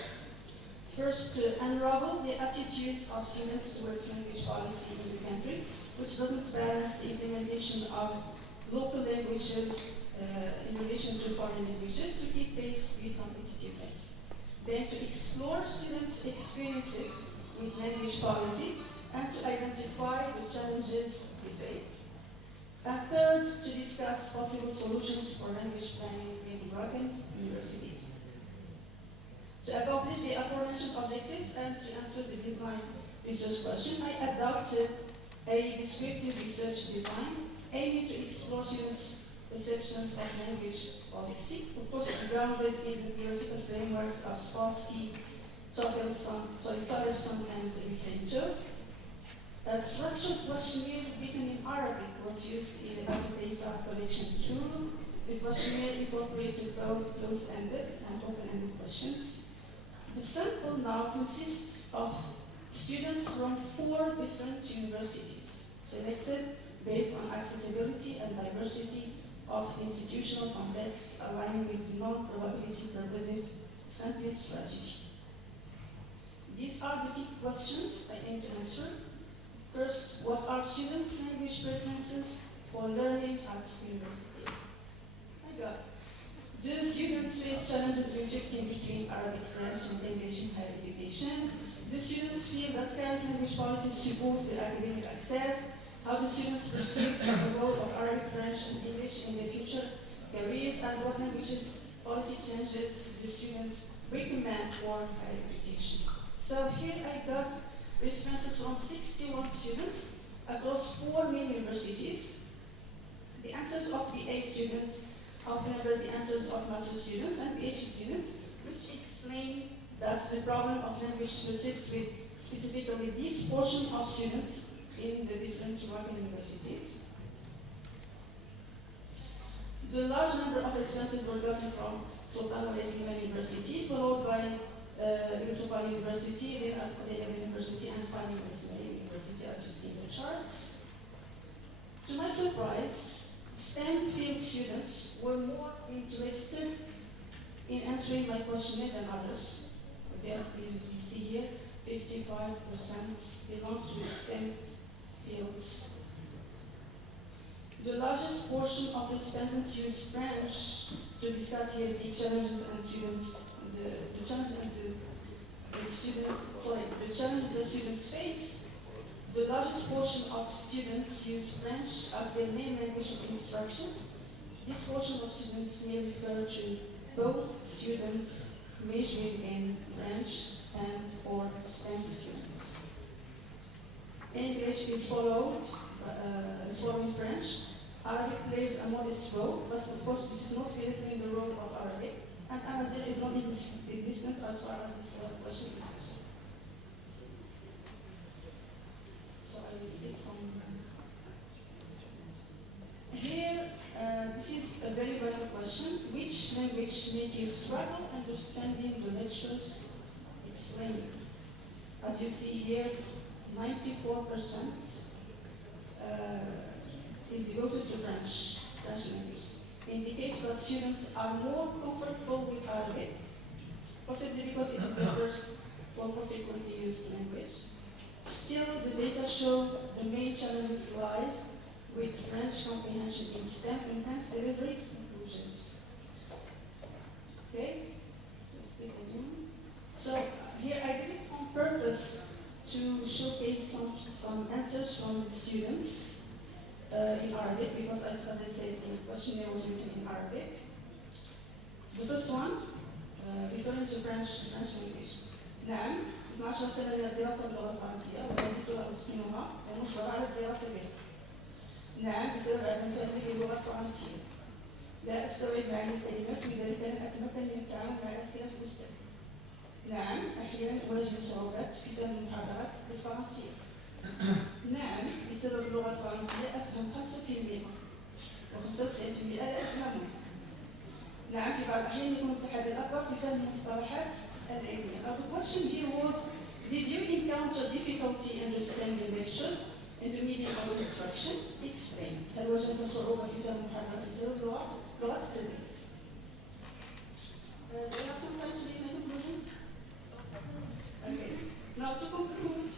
First, to unravel the attitudes of students towards language policy in the country, which doesn't balance the implementation of local languages in relation to foreign languages to keep pace with competitiveness. Then to explore students' experiences with language policy and to identify the challenges they face. And third, to discuss possible solutions for language planning in Moroccan universities. To accomplish the aforementioned objectives and to answer the design research question, I adopted a descriptive research design aiming to explore students' perceptions of language policy, of course grounded in the theoretical frameworks of Spassky, Talebson, and Jacinto. A structured questionnaire written in Arabic was used in the Data Collection 2. The questionnaire incorporated both closed-ended and open-ended questions. The sample now consists of students from 4 different universities, selected based on accessibility and diversity of institutional context, aligning with the non-probability purposive sampling strategy. These are the key questions I aim to answer. First, what are students' language preferences for learning at university? My God. Do students face challenges when shifting between Arabic, French, and English in higher education? Do students feel that current language policies support their academic access? How do students perceive the role of Arabic, French, and English in their future careers? And what languages policy changes do students recommend for higher education? So here I got responses from 61 students across 4 main universities. The answers of BA students outnumber the answers of master students and PhD students, which explain that the problem of language persists with specifically this portion of students in the different Moroccan universities. The large number of responses were gotten from Sultan Al Islam University, followed by Ibn Tufan University, then Al-Qadiyya University, and finally Ismaili University, as you see in the charts. To my surprise, STEM field students were more interested in answering my questionnaire than others. As you see here, 55% belong to STEM fields. The largest portion of respondents use French to discuss here the challenges and students, the challenges and the challenges the students face. The largest portion of students use French as their main language of instruction. This portion of students may refer to both students majoring in French and or STEM students. English is following French. Arabic plays a modest role, but of course this is not filtering the role of Arabic, and Amazigh is not in existence as far as this question is concerned. So I will skip some. Here, this is a very valid question. Which language make you struggle understanding the lectures explained? As you see here, 94% is devoted to French language. Indicates that students are more comfortable with Arabic, possibly because it is the first or more frequently used language. Still, the data show the main challenges lies with French comprehension in STEM, enhanced delivery, conclusions. Okay? Let's click again. So here I did it on purpose to showcase some answers from the students in Arabic, because as I said, the questionnaire was written in Arabic. The first one, referring to French language. نعم 12 سنة من الدراسة باللغة الفرنسية ولا زلت أتقنها ومشوار على الدراسة بها. نعم بسبب عدم فهمي للغة الفرنسية. لا أستوعب معاني الكلمات ولذلك لن أتمكن من التعامل مع أسئلة الأستاذ. نعم أحيانا أواجه صعوبات في فهم المحاضرات بالفرنسية. نعم بسبب اللغة الفرنسية أفهم 5% و95% لا أفهمها. نعم في بعض الأحيان يكون التحدي الأكبر في فهم المصطلحات العلمية. Now the question here was, did you encounter difficulty understanding lectures in the medium of instruction? Explain. هل وجدت صعوبة في فهم محاضرات بسبب لغة التدريس؟ Do you have some time to read my conclusions? Okay. Now to conclude,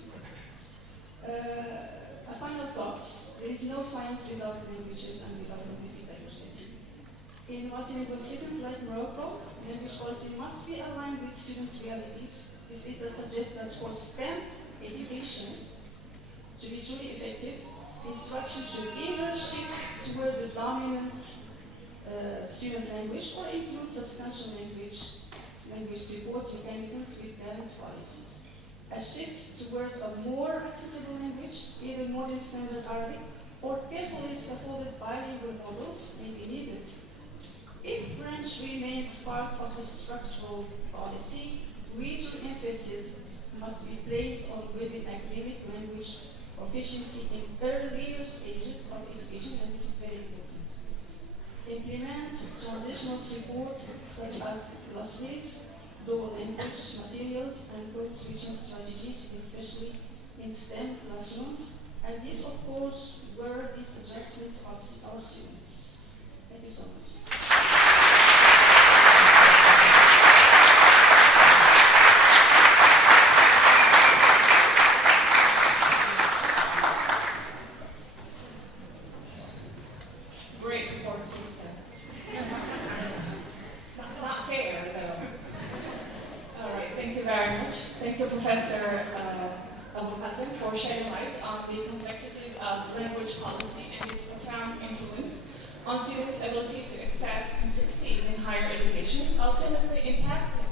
a final thought. There is no science without languages and without linguistic diversity. In multilingual settings like Morocco, language policy must be aligned with student realities. This data suggests that for STEM education to be truly effective, instruction should either shift toward the dominant student language or include substantial language support mechanisms with balanced policies. A shift toward a more accessible language, either modern standard Arabic or carefully scaffolded bilingual models may be needed. If French remains part of the structural policy, regional emphasis must be placed on building academic language proficiency in earlier stages of education, and this is very important. Implement transitional support such as glossaries, dual language materials, and code switching strategies, especially in STEM classrooms. And these, of course, were the suggestions of our students. Thank you so much. Great support system. on students' ability to access and succeed in higher education, ultimately impacting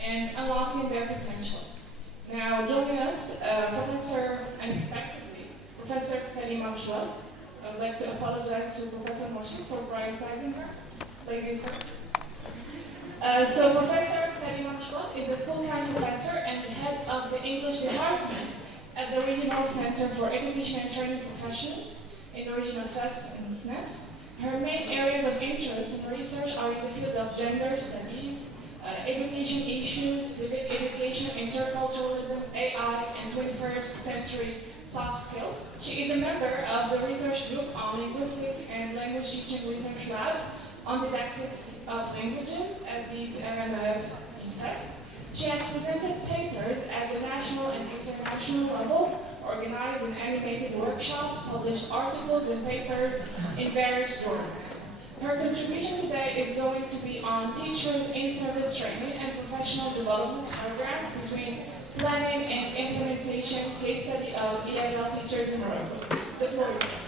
and unlocking their potential. Now, joining us, unexpectedly, Professor Karima Mshwal. I would like to apologize to Professor Moshe for prioritizing her. Ladies first. So Professor Karima Mshwal is a full-time professor and the head of the English department at the Regional Center for Education and Training Professions in the region of Fes and Meknes. Her main areas of interest and research are in the field of gender studies, education issues, civic education, interculturalism, AI, and 21st century soft skills. She is a member of the research group on linguistics and language teaching research lab on didactics of languages at the CRMF in Fes. She has presented papers at the national and international level, organized and animated workshops, published articles and papers in various journals. Her contribution today is going to be on teachers in-service training and professional development programs between planning and implementation, case study of ESL teachers in Morocco. The floor is yours.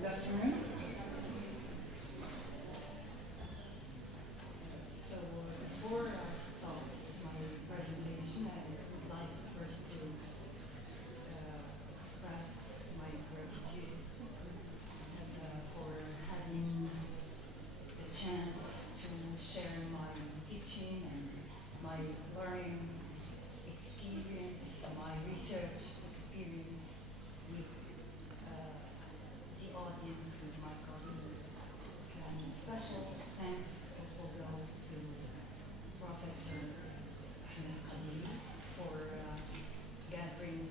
Good afternoon. So before I start my presentation, I would like first to express my gratitude for having the chance to share my teaching and my learning experience, my research experience with the audience, with my colleagues. And special thanks also go to Professor Ahmed Khadili for gathering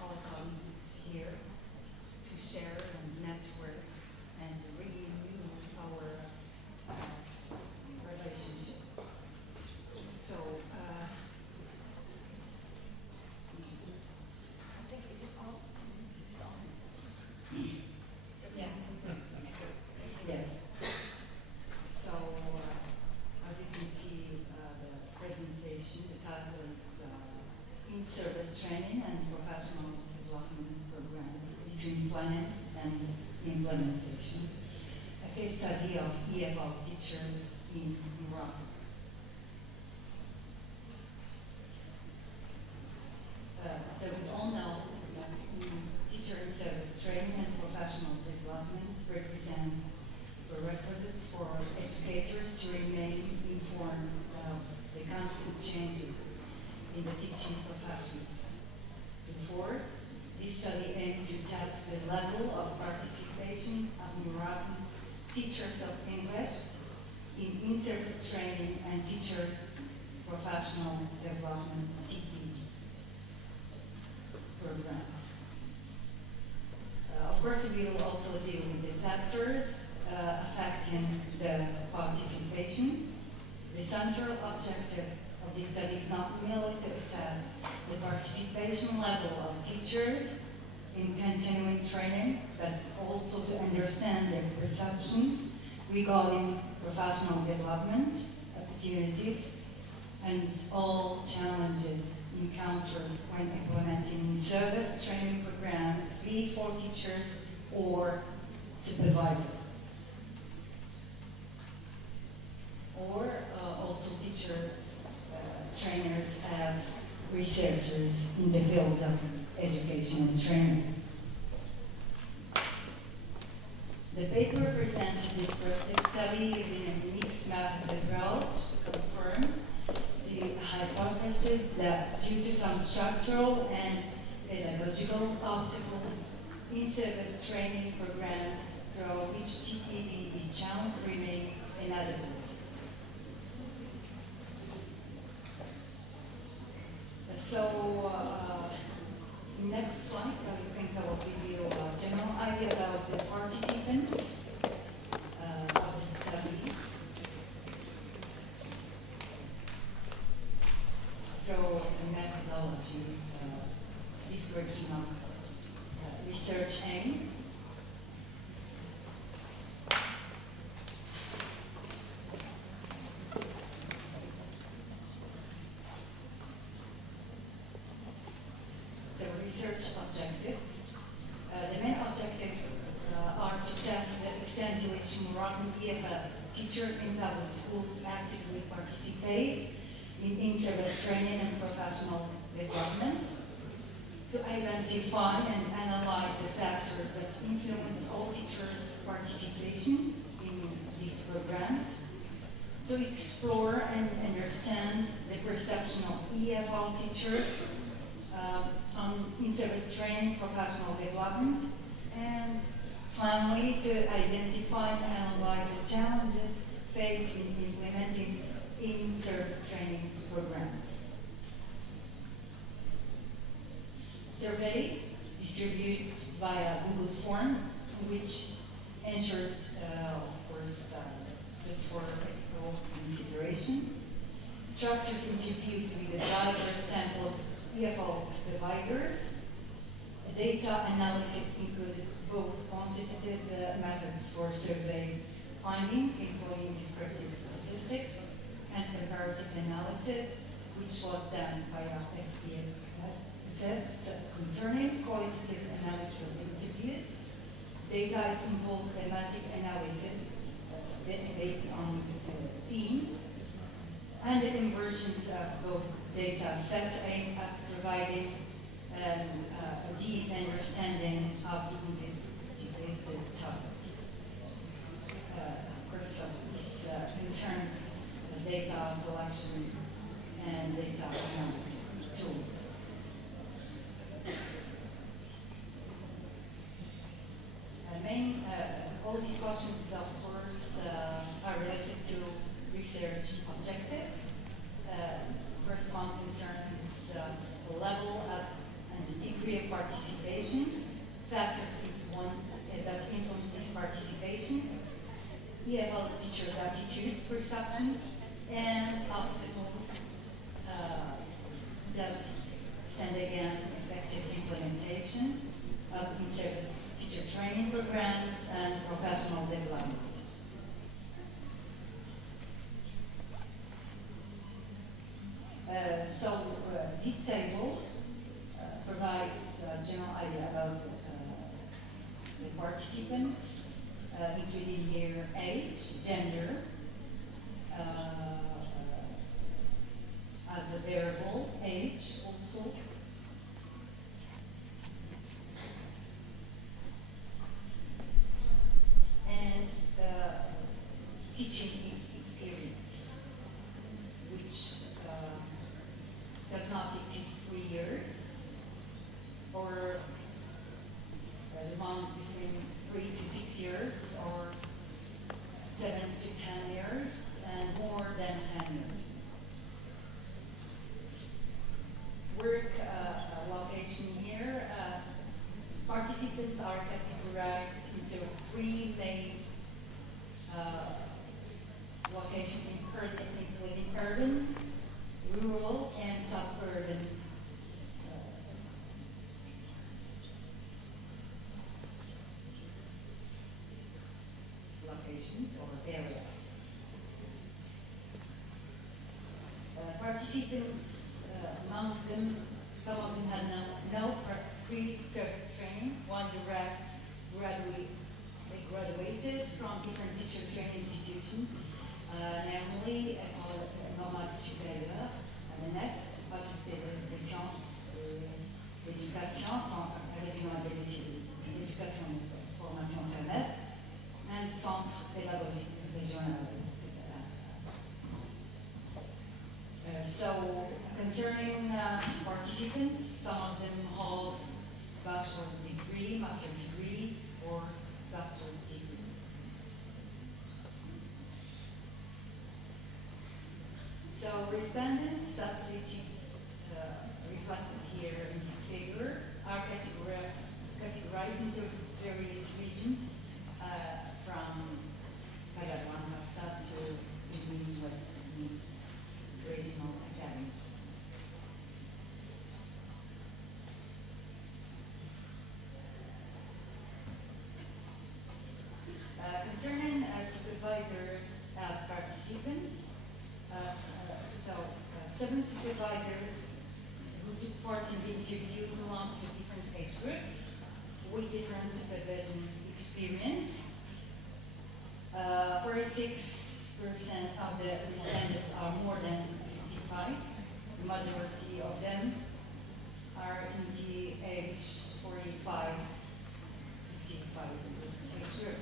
all colleagues here to share and network and renew our relationship. So, I think, is it all? Is it on? Yes. So, as you can see, the presentation, the title is In-Service Training and Professional Development Program Between Planning and Implementation, a case study of EFL teachers in Morocco. So we all know that teacher in-service training and professional development represent prerequisites for educators to remain informed of the constant changes in the teaching professions. Therefore, this study aims to test the level of participation of Moroccan teachers of English in in-service training and teacher professional development (TP) programs. Of course, we will also deal with the factors affecting the participation. The central objective of this study is not merely to assess the participation level of teachers in continuing training, but also to understand their perceptions regarding professional development opportunities and all challenges encountered when implementing service training programs, be it for teachers or supervisors, or also teacher trainers as researchers in the field of education and training. The paper presents a descriptive study using a mixed method approach to confirm the hypothesis that due to some structural and pedagogical obstacles, in-service training programs for which TPD is challenged remain inadequate. objectives. The main objectives are to test the extent to which Moroccan EFL teachers in public schools actively participate in in-service training and professional development, to identify and analyze the factors that influence all teachers' participation in these programs, to explore and understand the perception of EFL teachers on in-service training, professional development, and finally to identify and analyze the challenges faced in implementing in-service training programs. Survey distributed via Google Form, which ensured, of course, just for practical consideration, structured interviews with a diverse sample of EFL supervisors. Data analysis included both quantitative methods for survey findings, including descriptive statistics, and comparative analysis, which was done via SPSS. Concerning qualitative analysis of interview, data involved thematic analysis based on themes, and the conversions of both data sets aimed at providing a deep understanding of the investigated topic. Of course, this concerns data collection and data analysis tools. All these questions, of course, are related to research objectives. First one concerns the level of and the degree of participation, factors that influence this participation, EFL teachers' attitudes, perceptions, and obstacles that stand against effective implementation of in-service teacher training programs and professional development. This table provides a general idea about the participants, including their age, gender, as a variable, age also. And teaching experience, which does not exceed 3 years, or the ones between 3 to 6 years, or 7 to 10 years, and more than 10 years. Work location here. Participants are categorized into 3 main locations, including urban, rural, and suburban locations or areas. Participants, among them, some of them had no pre-service training, while the rest graduated from different teacher training institutions, namely Normal Supérieur, AMNS, Faculté des Sciences et l'Éducation, Centre Régional d'Éducation et Formation CERMED, and Centre Pédagogique Régional. So, concerning participants, some of them hold bachelor degree, master degree, or doctoral degree. So, respondents' abilities reflected here in this figure are categorized into various regions, from Casablanca to the regional academies. Concerning supervisors as participants, 7 supervisors who took part in the interview belong to different age groups with different supervision experience. 46% of the respondents are more than 55. The majority of them are in the age 45, 55 age group.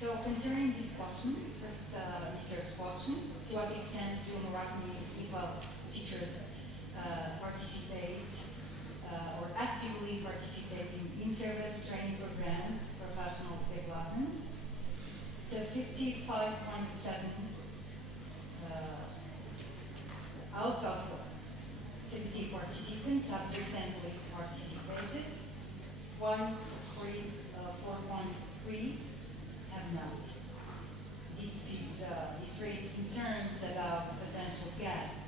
So concerning this question, first research question, to what extent do Moroccan EFA teachers participate or actively participate in in-service training programs, professional development? So 55.7 out of 60 participants have recently participated, while 4.3 have not. This raises concerns about potential gaps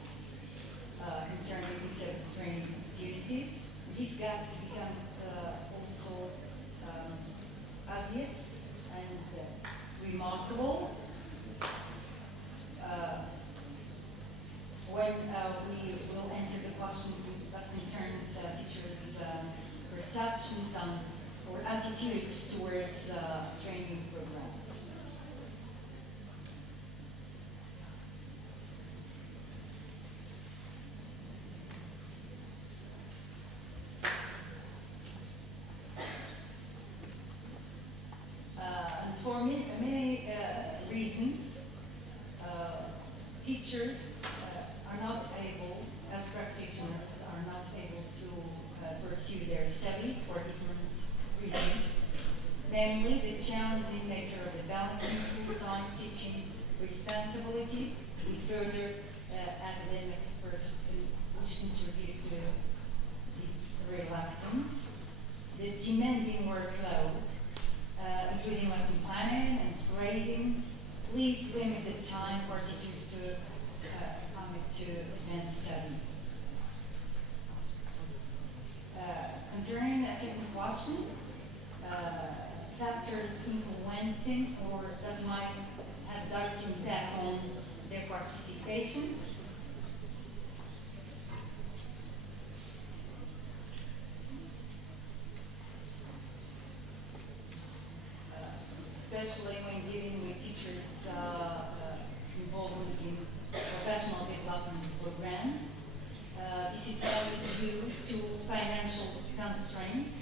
concerning in-service training activities. These gaps become also obvious and remarkable when we will answer the question that concerns teachers' perceptions or attitudes towards training programs. And for many reasons, teachers are not able, as practitioners, are not able to pursue their studies for different reasons, namely the challenging nature of the balancing full-time teaching responsibilities with further academic pursuits, which contribute to this reluctance, the demanding workload, including lesson planning and grading, leaves limited time for teachers to commit to advanced studies. Concerning a second question, factors influencing or that might have direct impact on their participation. Especially when dealing with teachers involved in professional development programs. This is partly due to financial constraints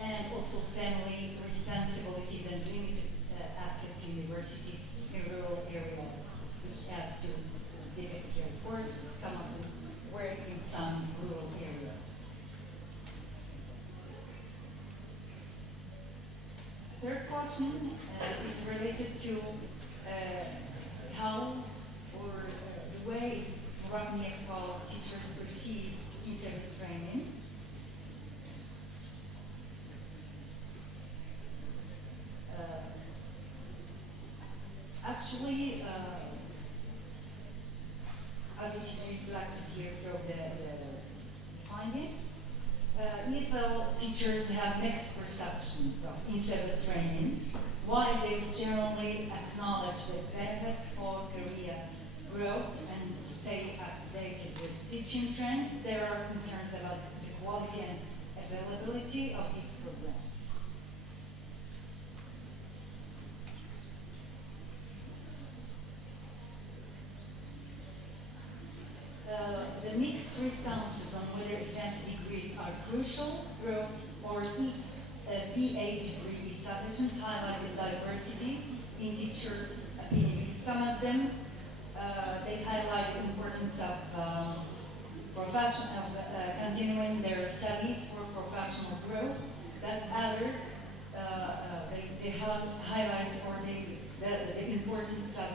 and also family responsibilities and limited access to universities in rural areas, which add to difficulty. Of course, some of them work in some rural areas. Third question is related to how or the way Moroccan EFA teachers perceive in-service training. Actually, as it is reflected here through the finding, EFL teachers have mixed perceptions of in-service training. While they generally acknowledge the benefits for career growth and stay updated with teaching trends, there are concerns about the quality and availability of these programs. The mixed responses on whether advanced degrees are crucial, or if a BA degree is sufficient highlight the diversity in teacher opinions. Some of them, they highlight the importance of continuing their studies for professional growth, but others, they highlight the importance of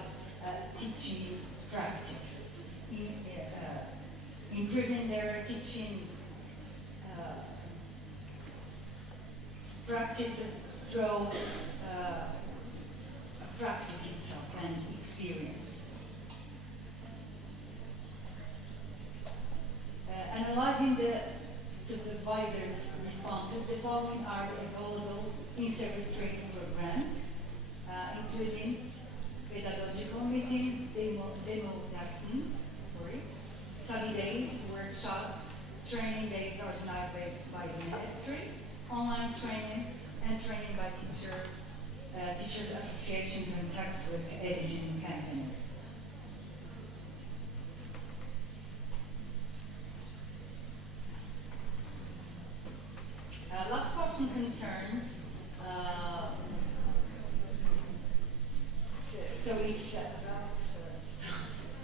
teaching practices, improving their teaching practices through practice itself and experience. Analyzing the supervisor's responses, the following are available in-service training programs including pedagogical meetings, demo lessons, study days, workshops, training days organized by the ministry, online training, and training by teachers associations and textbook editing campaign. Last question concerns, so it's about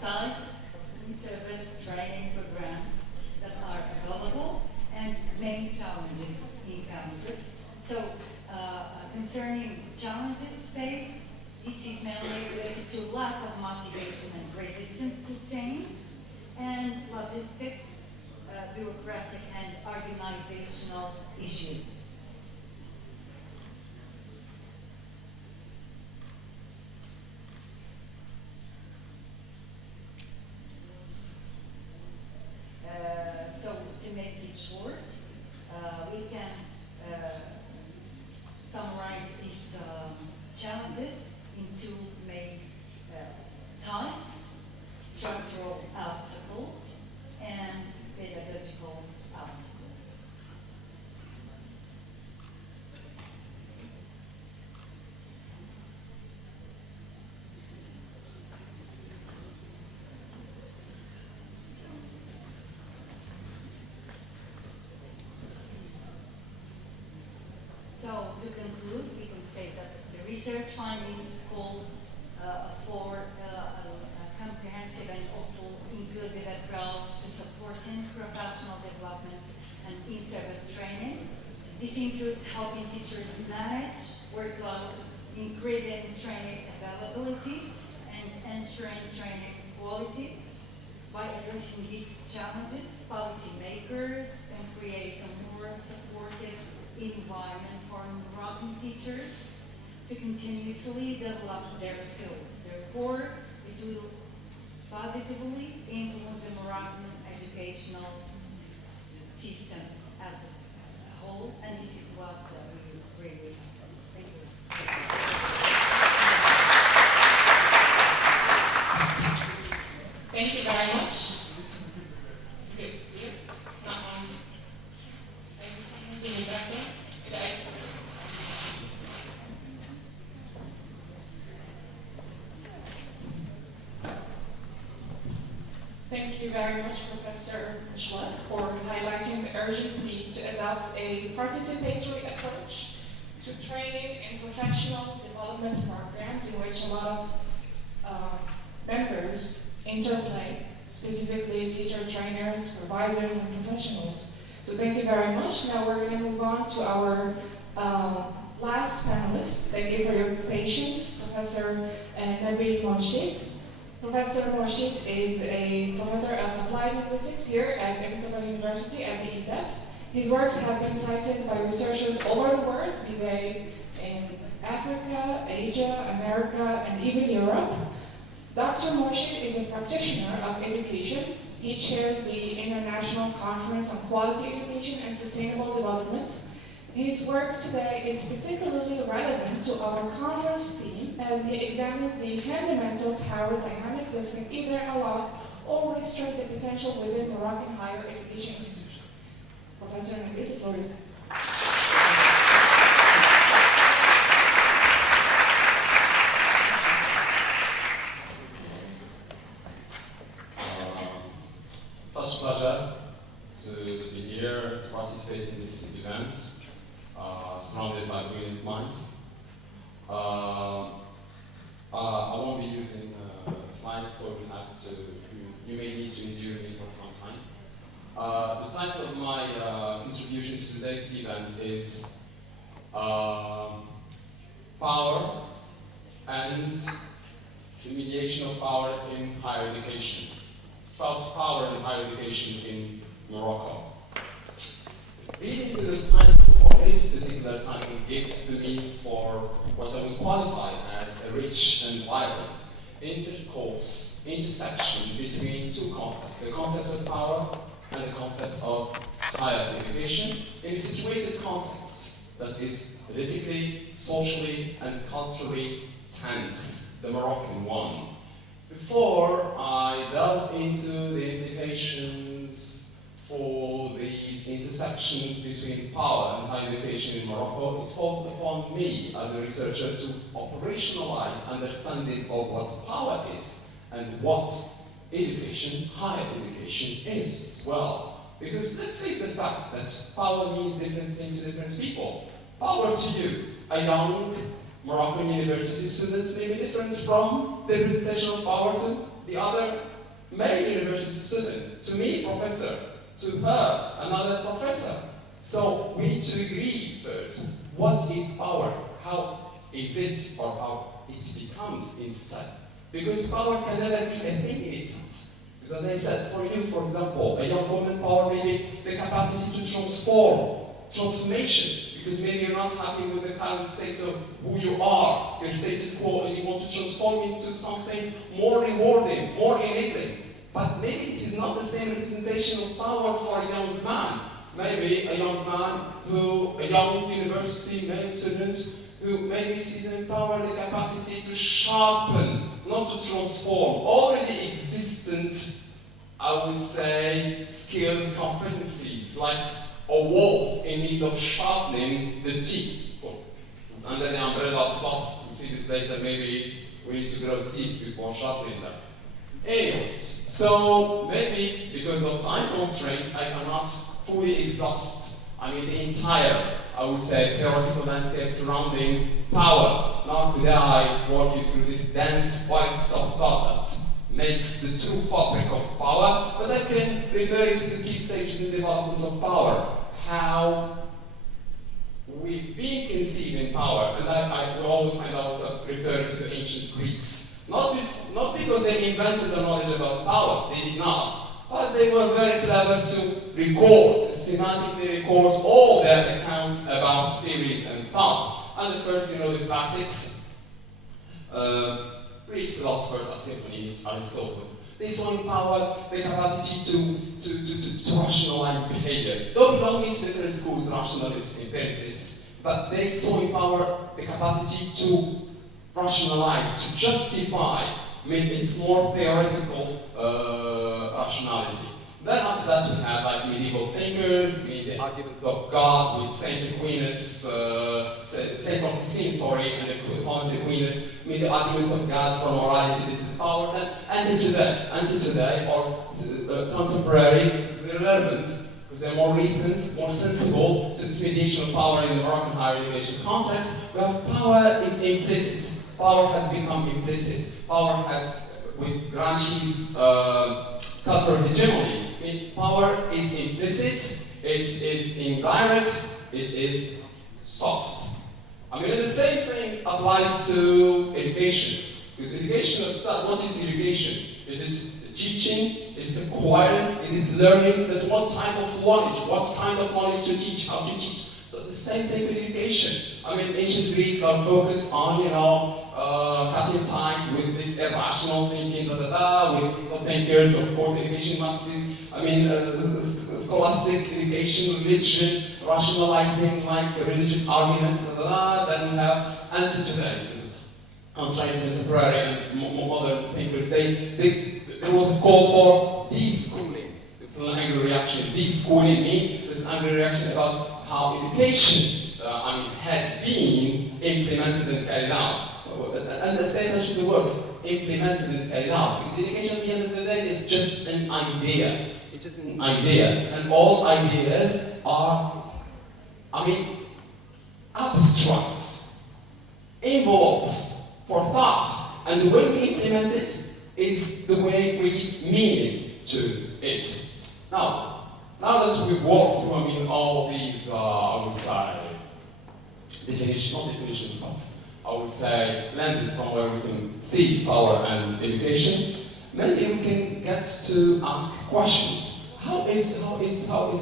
types of service training programs that are available and main challenges encountered. So concerning challenges faced, this is mainly related to lack of motivation and resistance to change, and logistic, bureaucratic, and organizational issues. So to make it short, we can summarize these challenges into main types: structural obstacles and pedagogical obstacles. So to conclude, we can say that the research findings call for a comprehensive and also inclusive approach to supporting professional development and in-service training. This includes helping teachers manage workload, increasing training availability, and ensuring training quality. By addressing these challenges, policymakers can create a more supportive environment for Moroccan teachers to continuously develop their skills. Therefore, it will positively influence the Moroccan educational system as a whole, and this is what we agree with. Thank you. Thank you very much. Is it here? Not on. Maybe someone's in the back there? Thank you very much, Professor Schwab, for highlighting the urgent need to adopt a participatory approach to training and professional development programs in which a lot of members interplay, specifically teacher trainers, supervisors, and professionals. So thank you very much. Now we're going to move on to our last panelist. Thank you for your patience, Professor Nabil Mourchid. Professor Mourchid is a professor of applied linguistics here at Emmanuel University at the ISEF. His works have been cited by researchers all over the world, be they in Africa, Asia, America, and even Europe. Dr. Mourchid is a practitioner of education. He chairs the International Conference on Quality Education and Sustainable Development. His work today is particularly relevant to our conference theme as he examines the fundamental power dynamics that can either allow or restrict the potential within Moroccan higher education institutions. Professor Nabil, the floor is yours. Such pleasure to be here to participate in this event, surrounded by brilliant minds. I won't be using slides, so you may need to endure me for some time. The title of my contribution to today's event is Power and Humiliation of Power in Higher Education. It's about power and higher education in Morocco. Reading through the title, or this particular title, gives the means for what I would qualify as a rich and vibrant intersection between two concepts, the concept of power and the concept of higher education in a situated context that is politically, socially, and culturally tense, the Moroccan one. Before I delve into the implications for these intersections between power and higher education in Morocco, it falls upon me as a researcher to operationalize understanding of what power is and what education, higher education is as well. Because let's face the fact that power means different things to different people. Power to you, a young Moroccan university student, may be different from the representation of power to the other male university student. To me, professor. To her, another professor. So we need to agree first, what is power? How is it, or how it becomes instead? Because power can never be a thing in itself. Because as I said, for you, for example, a young woman, power may be the capacity to transformation. Because maybe you're not happy with the current state of who you are, your status quo, and you want to transform into something more rewarding, more enabling. But maybe this is not the same representation of power for a young man. Maybe a young man a young university male student who maybe sees in power the capacity to sharpen, not to transform, already existent, I would say, skills, competencies, like a wolf in need of sharpening the teeth. It's under the umbrella of soft. You see these days that maybe we need to grow teeth before sharpening them. Anyways, so maybe because of time constraints, I cannot fully exhaust, the entire, I would say, theoretical landscape surrounding power. Nor could I walk you through this dense voice of thought that makes the true fabric of power, but I can refer you to the key stages in development of power. How we've been conceiving power, and we always find ourselves referring to the ancient Greeks. Not because they invented the knowledge about power, they did not, but they were very clever to systematically record all their accounts about theories and thought. And the first, the classics, Greek philosopher Sophonicles, Aristotle. They saw in power the capacity to rationalize behavior. Though belonging to different schools, rationalists, empiricists, but they saw in power the capacity to rationalize, to justify. It's more theoretical rationality. Then after that we have medieval thinkers, the argument of God with Saint Aquinas, Saint Augustine, and Thomas Aquinas, the arguments of God for morality, this is power. Then anti-today, or contemporary, is their relevance, because they're more recent, more sensible to this mediation of power in the Moroccan higher education context. We have power is implicit. Power has become implicit. Power has, with Gramsci's cultural hegemony, power is implicit, it is indirect, it is soft. And the same thing applies to education. Because education, what is education? Is it teaching? Is it acquiring? Is it learning? But what type of knowledge? What kind of knowledge to teach? How to teach? So the same thing with education. Ancient Greeks are focused on, cutting ties with this irrational thinking, with people thinkers. Of course, education must be, scholastic education, religion, rationalizing religious arguments, Then we have anti-today, contemporary and modern thinkers. There was a call for deschooling. It's an angry reaction. Deschooling means an angry reaction about how education had been implemented and carried out. And that's essentially the word, implemented and carried out. Because education at the end of the day is just an idea. It's just an idea. And all ideas are, abstract envelopes for thought. And the way we implement it is the way we give meaning to it. Now that we've walked through, all these, I would say, definitions, but I would say lenses from where we can see power and education, maybe we can get to ask questions. How is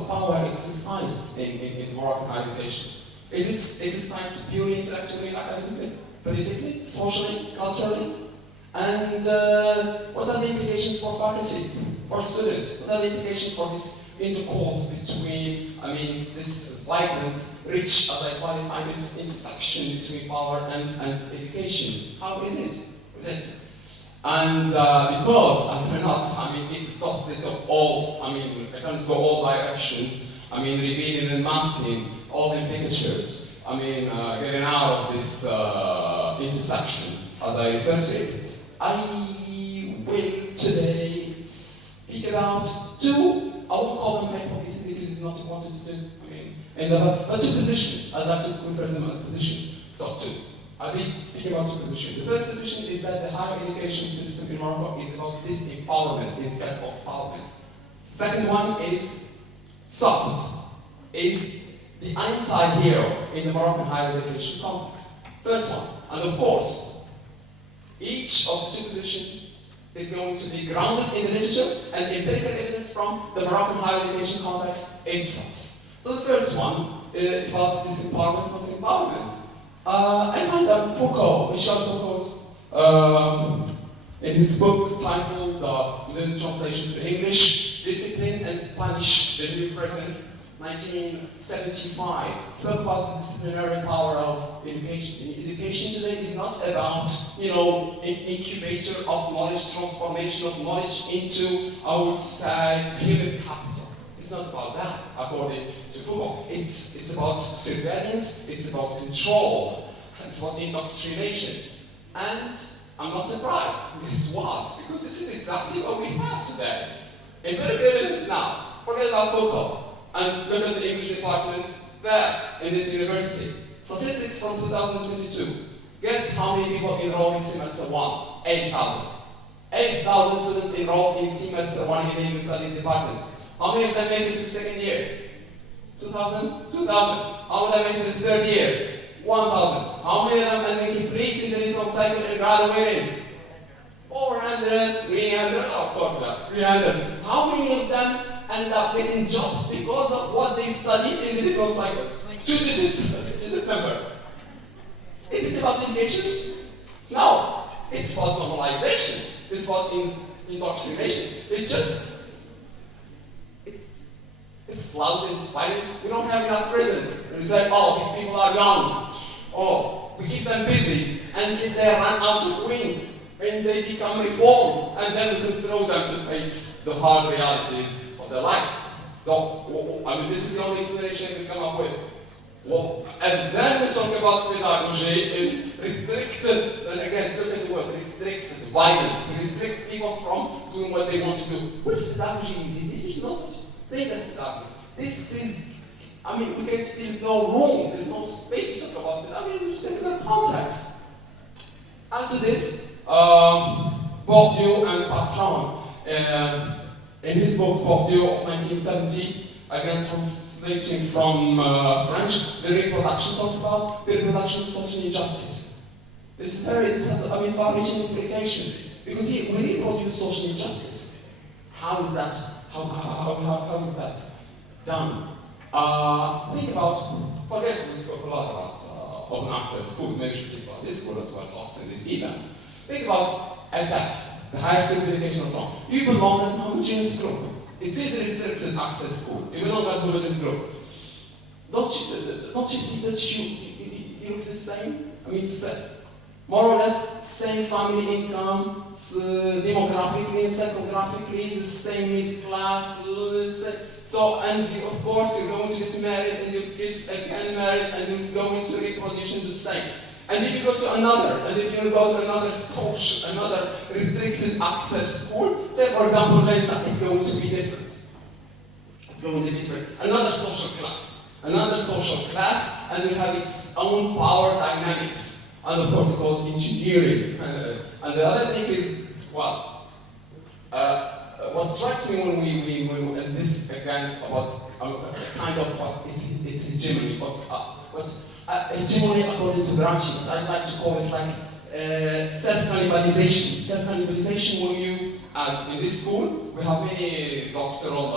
power exercised in Moroccan higher education? Is it exercised purely intellectually, academically, politically, socially, culturally? And what are the implications for faculty, for students? What are the implications for this intercourse between I mean, this vibrant, rich, as I qualify it, intersection between power and education. How is it with it? And because I'm not, exhausted of all, I can't go all directions, revealing and masking all implicatures, getting out of this intersection, as I refer to it, I will today speak about two, I won't call them hypotheses because it's not important to do, but two positions. I'd like to refer to them as positions. So two. I'll be speaking about two positions. The first position is that the higher education system in Morocco is about disempowerment instead of empowerment. Second one is soft, is the anti-hero in the Moroccan higher education context. First one, and of course, each of the two positions is going to be grounded in the literature and empirical evidence from the Moroccan higher education context itself. So the first one is about disempowerment versus empowerment. I find that Foucault, Michel Foucault's, in his book titled, within the translation to English, Discipline and Punish the New Present, 1975, spoke about the disciplinary power of education. Education today is not about, incubator of knowledge, transformation of knowledge into, I would say, human capital. It's not about that, according to Foucault. It's about surveillance, it's about control, it's about indoctrination. And I'm not surprised. Guess what? Because this is exactly what we have today. Empirical evidence now. Forget about Foucault. And look at the English departments there in this university. Statistics from 2022. Guess how many people enrolled in semester 1? 8,000. 8,000 students enrolled in semester 1 in the English studies department. How many of them made it to the second year? 2,000? 2,000. How many of them made it to the third year? 1,000. How many of them are completing the result cycle and graduating? 400, 300, of course not. 300. How many of them end up getting jobs because of what they studied in the result cycle? 2 digits number. Is it about education? No. It's about normalization. It's about indoctrination. It's loud, it's violent. We don't have enough prisons. We say, oh, these people are young. Oh, we keep them busy until they run out of wind and they become reformed, and then we can throw them to face the hard realities of their lives. So, this is the only explanation we come up with. Well, and then we talk about pedagogy in restricted, and again, look at the word, restricted violence. We restrict people from doing what they want to do. What is pedagogy in this? This is not such thing as pedagogy. This is, there's no room, there's no space to talk about it. It's just in a context. After this, Bourdieu and Passeron, in his book Bourdieu of 1970, again translating from French, the reproduction talks about the reproduction of social injustice. This has far-reaching implications, because here we reproduce social injustice. How is that? How is that done? Think about, forget we spoke a lot about open access schools, maybe we should think about this school as well, hosting this event. Think about SF, the Higher School of Education of France. You belong as a homogeneous group. It is a restricted access school. You belong as a homogeneous group. Don't you see that you look the same? More or less, same family income, demographically and psychographically, the same middle class, so, and of course you're going to get married and your kids again married and it's going to reproduce the same. And if you go to another social, another restricted access school, say for example, Leysa, it's going to be different. It's going to be different. Another social class, and will have its own power dynamics. And of course, it goes engineering. And the other thing is, what strikes me when and this again about kind of what is its hegemony, hegemony according to Gramsci, but I'd like to call it like self-cannibalization. Self-cannibalization when you, as in this school, we have many doctoral,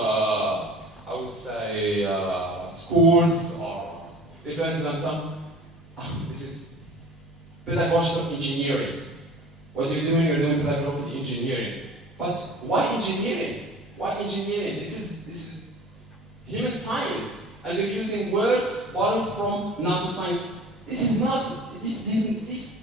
I would say, schools, or refer to themselves. This is pedagogical engineering. What you're doing pedagogical engineering. But why engineering? Why engineering? This is human science. and you're using words borrowed from natural science. This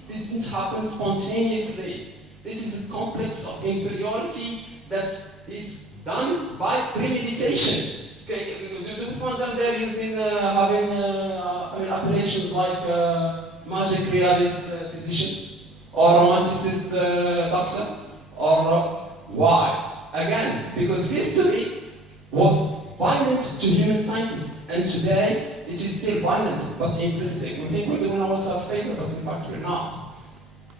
didn't happen spontaneously. This is a complex of inferiority that is done by premeditation. Okay, do you find them there using having appellations like magic realist physician or romanticist doctor? Or why? Again, because history was violent to human sciences, and today it is still violent, but implicitly. We think we're doing ourselves a favor, but in fact we're not.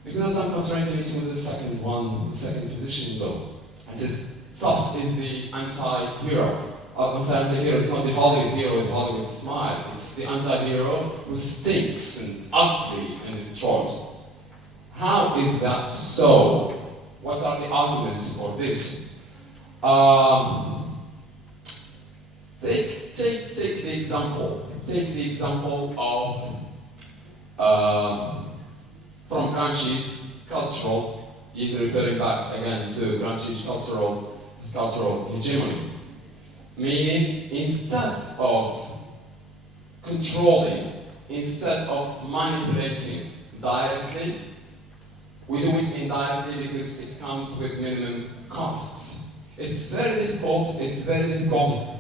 Because I'm concentrating with the second one, the second position goes. And soft is the anti-hero. I'm saying anti-hero, it's not the Hollywood hero with Hollywood smile. It's the anti-hero who stinks and ugly and destroys. How is that so? What are the arguments for this? Take the example. Take the example of from Gramsci's cultural. He's referring back again to Gramsci's cultural hegemony. Meaning, instead of controlling, instead of manipulating directly, we do it indirectly because it comes with minimum costs. It's very difficult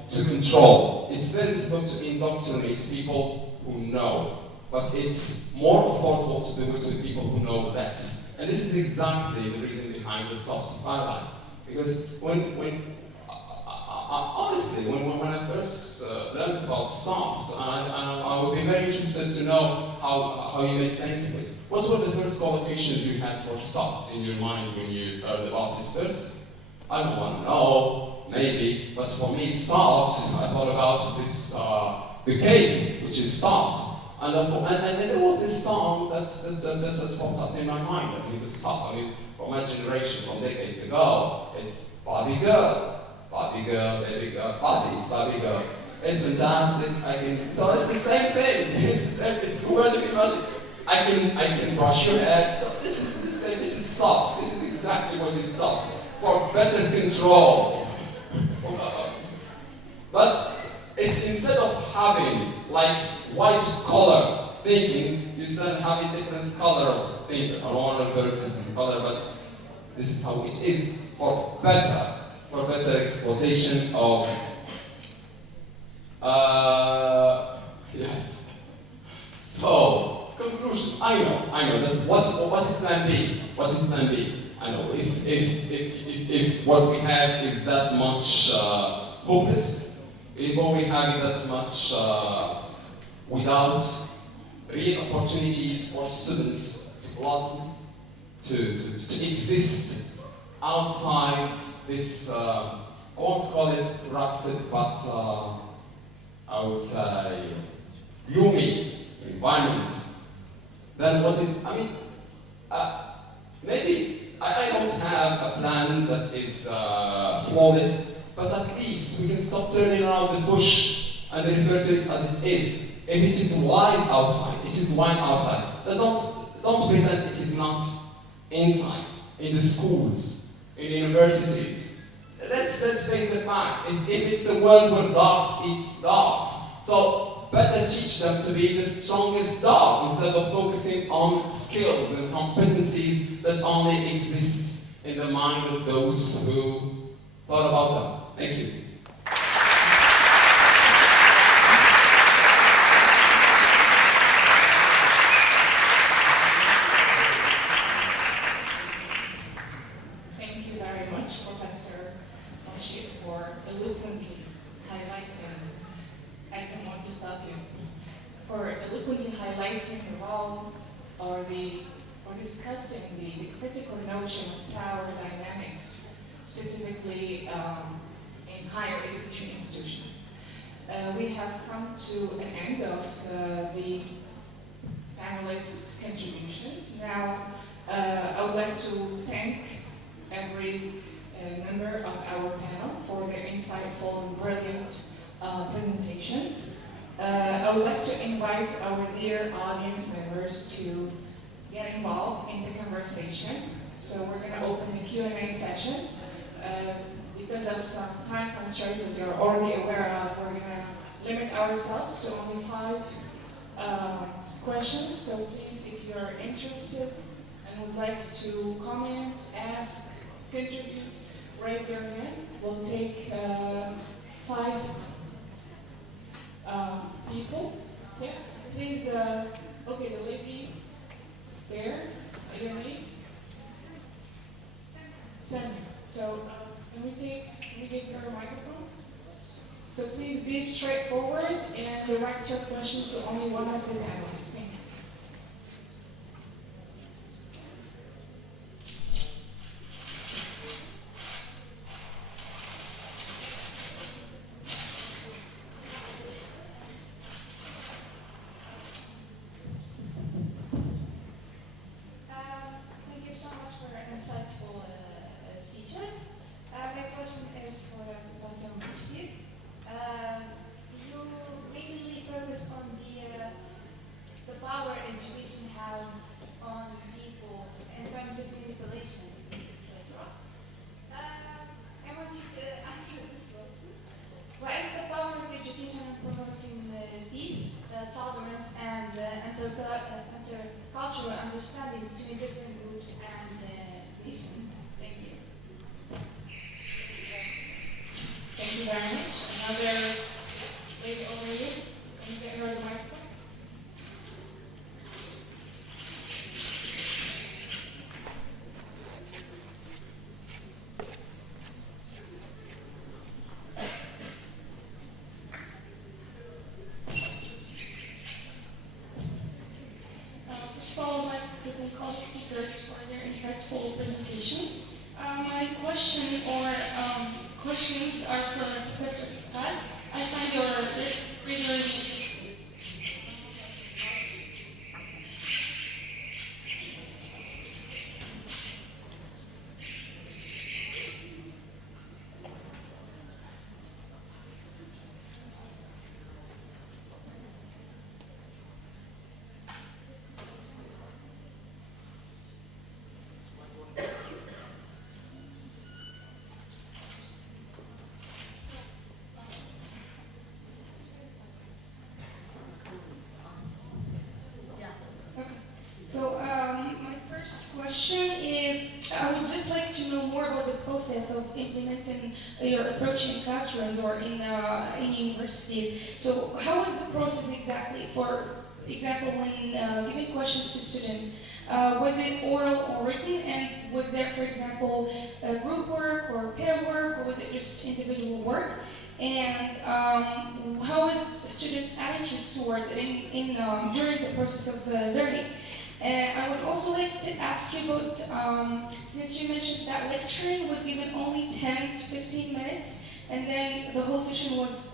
to control. It's very difficult to indoctrinate people who know. But it's more affordable to do it with people who know less. And this is exactly the reason behind the soft paradigm. Because honestly, when I first learned about soft, I would be very interested to know how you made sense of it. What were the first collocations you had for soft in your mind when you heard about it first? I don't want to know, maybe, but for me, soft, I thought about this, the cake, which is soft. And then there was this song that popped up in my mind. I mean, it was soft. I mean, from my generation, from decades ago, it's Barbie girl, baby girl, Barbie, it's Barbie girl. It's fantastic. So it's the same thing. It's the word of magic. I can brush your hair. So this is the same. This is soft. This is exactly what is soft for better control. But it's instead of having like white collar thinking, you start having different color of thinking. I don't want to refer to the color, but this is how it is for better exploitation of yes. So conclusion. I know that what is plan B? What is plan B? I know if what we have is that much hopeless, if what we have is that much without real opportunities for students to blossom, to exist outside this, I won't call it corrupted, but I would say gloomy environment, then what is, maybe I don't have a plan that is flawless, but at least we can stop turning around the bush and refer to it as it is. If it is wide outside, it is wide outside. Then don't pretend it is not inside, in the schools, in the universities. Let's face the fact. If it's a world where dogs eat dogs, so better teach them to be the strongest dog instead of focusing on skills and competencies that only exist in the mind of those who thought about them. Thank you. Thank you very much, Professor Rashid, for eloquently highlighting, I don't want to stop you, for eloquently highlighting the role or discussing the critical notion of power dynamics, specifically in higher education institutions. We have come to an end of the panelists' contributions. Now, I would like to thank every member of our panel for their insightful and brilliant presentations. I would like to invite our dear audience members to get involved in the conversation. So we're going to open the Q&A session. Because of some time constraints, as you're already aware of, we're going to limit ourselves to only 5 questions. So please, if you are interested and would like to comment, ask, contribute, raise your hand. We'll take 5 people. Yeah, please. Okay, the lady there. Your name? Sammy. So can we give her a microphone? So please be straightforward and direct your question to only one of the panelists. Thank you. Thank you so much for insightful speeches. My question is for Professor Mursi. You mainly focus on the power education has on people in terms of manipulation, etc. I want you to answer this question. What is the power of education in promoting peace, tolerance, and intercultural understanding between different groups and nations? Thank you. Thank you very much. Another lady over here. Can you get her the microphone? First of all, I'd like to thank all the speakers for their insightful presentation. My question or questions are for Professor Scott. I find your list really interesting. So my first question is, I would just like to know more about the process of implementing your approach in classrooms or in universities. So how is the process exactly? For example, when giving questions to students, was it oral or written? And was there, for example, group work or pair work, or was it just individual work? And how is students' attitude towards it during the process of learning? I would also like to ask you about, since you mentioned that lecturing was given only 10 to 15 minutes, and then the whole session was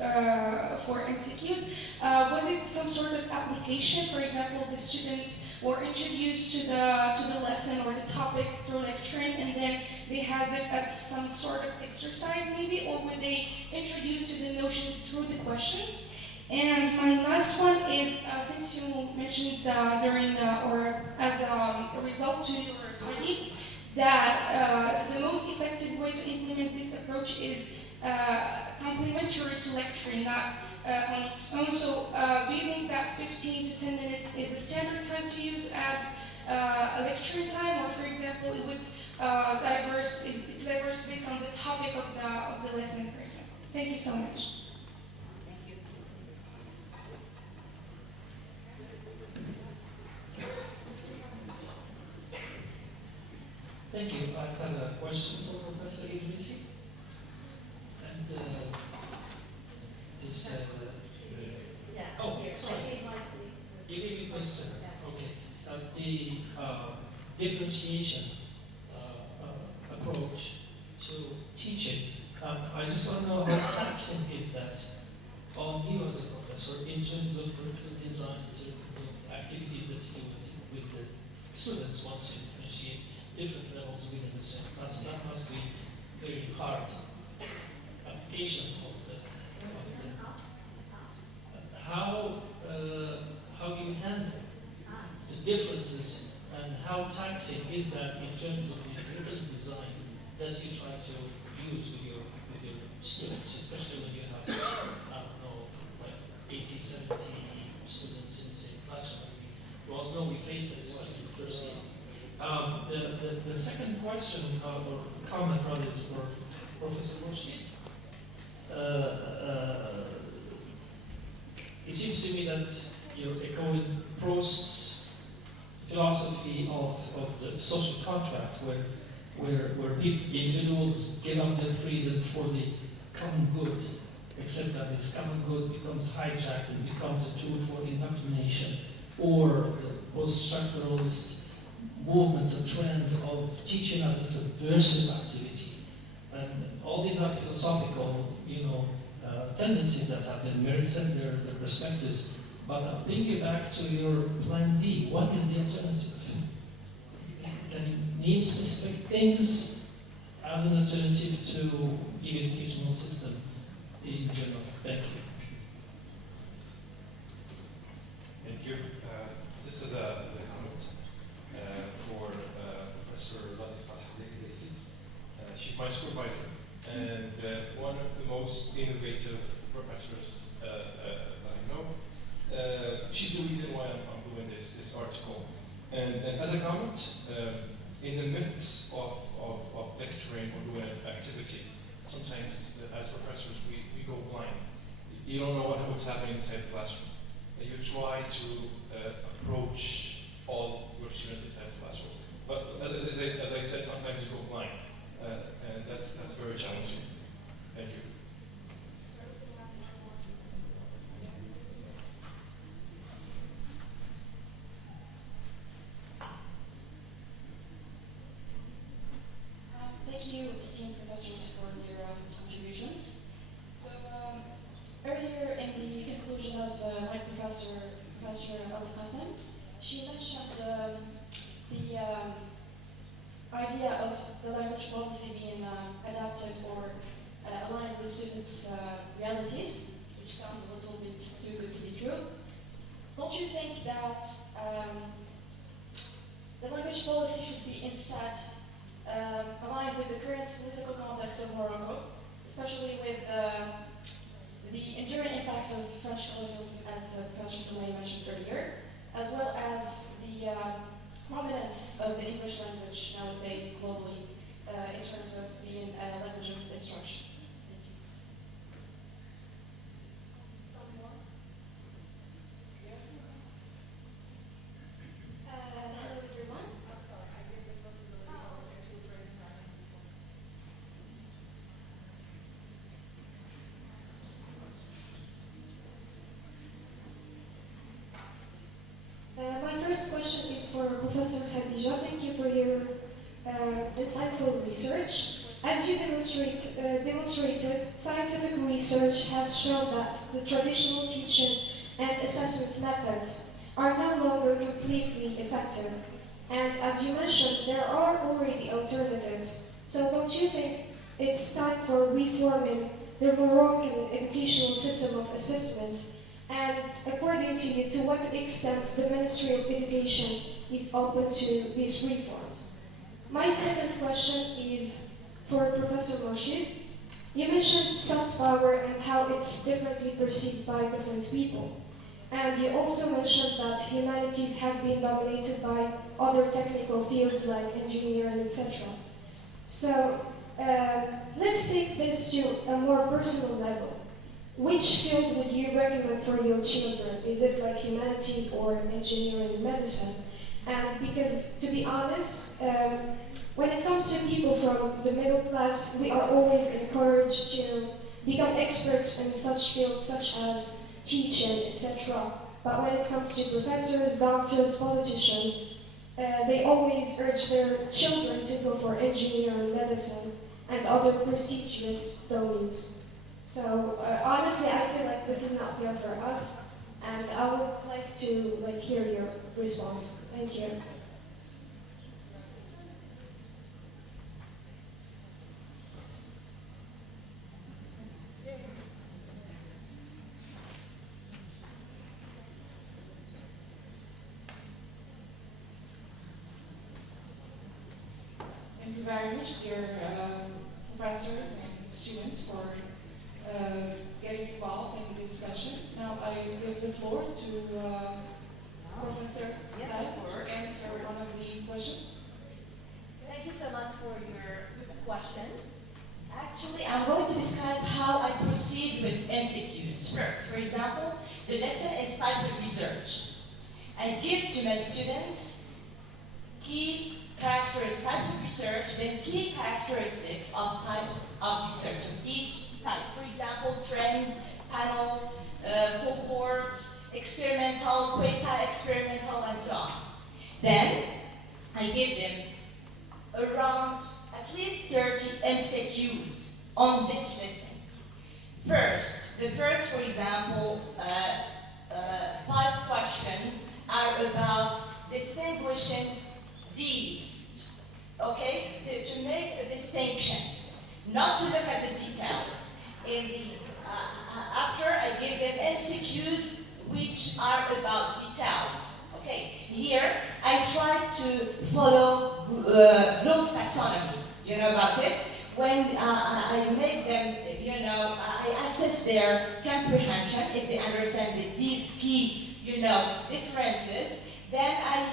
for MCQs, was it some sort of application? For example, the students were introduced to the lesson or the topic through lecturing, and then they had it as some sort of exercise maybe, or were they introduced to the notions through the questions? And my last one is, since you mentioned during or as a result to your study, that the most effective way to implement this approach is complementary to lecturing, not on its own. So do you think that 15 to 10 minutes is a standard time to use as a lecturing time, or for example, it would it's diverse based on the topic of the lesson, for example? Thank you so much. Thank you. I have a question for Professor Idrisi. And this. Oh, sorry. You gave me a question. Okay. The differentiation approach to teaching. I just want to know how taxing is that on you as a professor in terms of curriculum design, in terms of activities that you do with the students once you differentiate different levels within the same class. That must be very hard application of how you handle the differences and how taxing is that in terms of the curriculum design that you try to use with your students, especially when you have, I don't know, like 80, 70 students in the same classroom. You all know we faced this in the first year. The second question, or comment rather, is for Professor Moshi. It seems to me that you're echoing Prost's philosophy of the social contract, where individuals give up their freedom for the common good, except that this common good becomes hijacked and becomes a tool for indoctrination, or the post-structuralist movement or trend of teaching as a subversive activity. And all these are philosophical, tendencies that have their merits and their perspectives. But I'll bring you back to your plan B. What is the alternative? Can you name specific things as an alternative to the educational system in general? Thank you. Thank you. Just as a comment for Professor Latifa Al-Hadisi, she's my supervisor and one of the most innovative professors that I know. She's the reason why I'm doing this article. And as a comment, in the midst of lecturing or doing an activity, sometimes as professors we go blind. You don't know what's happening inside the classroom. You try to approach all your students inside the classroom. But as I said, sometimes you go blind. And that's very challenging. Thank you. Thank you, esteemed professors, for your contributions. So, earlier in the conclusion of my professor, Professor Al-Qasem, she mentioned the idea of the language policy being adapted or aligned with students' realities, which sounds a little bit too good to be true. Don't you think that the language policy should be instead aligned with the current political context of Morocco, especially with the enduring impact of French colonialism, as Professor Soumaye mentioned earlier, as well as the prominence of the English language nowadays globally in terms of being a language of instruction? Thank you. Hello everyone. My first question is for Professor Khadija. Thank you for your insightful research. As you demonstrated, scientific research has shown that the traditional teaching and assessment methods are no longer completely effective. And as you mentioned, there are already alternatives. So don't you think it's time for reforming the Moroccan educational system of assessment? And according to you, to what extent the Ministry of Education is open to these reforms? My second question is for Professor Moshid. You mentioned soft power and how it's differently perceived by different people. And you also mentioned that humanities have been dominated by other technical fields like engineering, etc. So let's take this to a more personal level. Which field would you recommend for your children? Is it like humanities or engineering and medicine? And because, to be honest, when it comes to people from the middle class, we are always encouraged to become experts in such fields such as teaching, etc. But when it comes to professors, doctors, politicians, they always urge their children to go for engineering, medicine, and other prestigious domains. So honestly, I feel like this is not fair for us, and I would like to hear your response. Thank you. Thank you very much, dear professors and students, for getting involved in discussion. Now I give the floor to Professor Sky to answer one of the questions. Thank you so much for your questions. Actually, I'm going to describe how I proceed with MCQs first. For example, the lesson is types of research. I give to my students key characteristics, types of research, then key characteristics of types of research of each type. For example, trend, panel, cohort, experimental, quasi-experimental, and so on. Then, I give them around at least 30 MCQs on this lesson. First, for example, 5 questions are about distinguishing these, okay? To make a distinction, not to look at the details. After I give them MCQs which are about details, okay? Here, I try to follow Bloom's taxonomy. You know about it? When I make them, I assess their comprehension, if they understand these key, differences, then I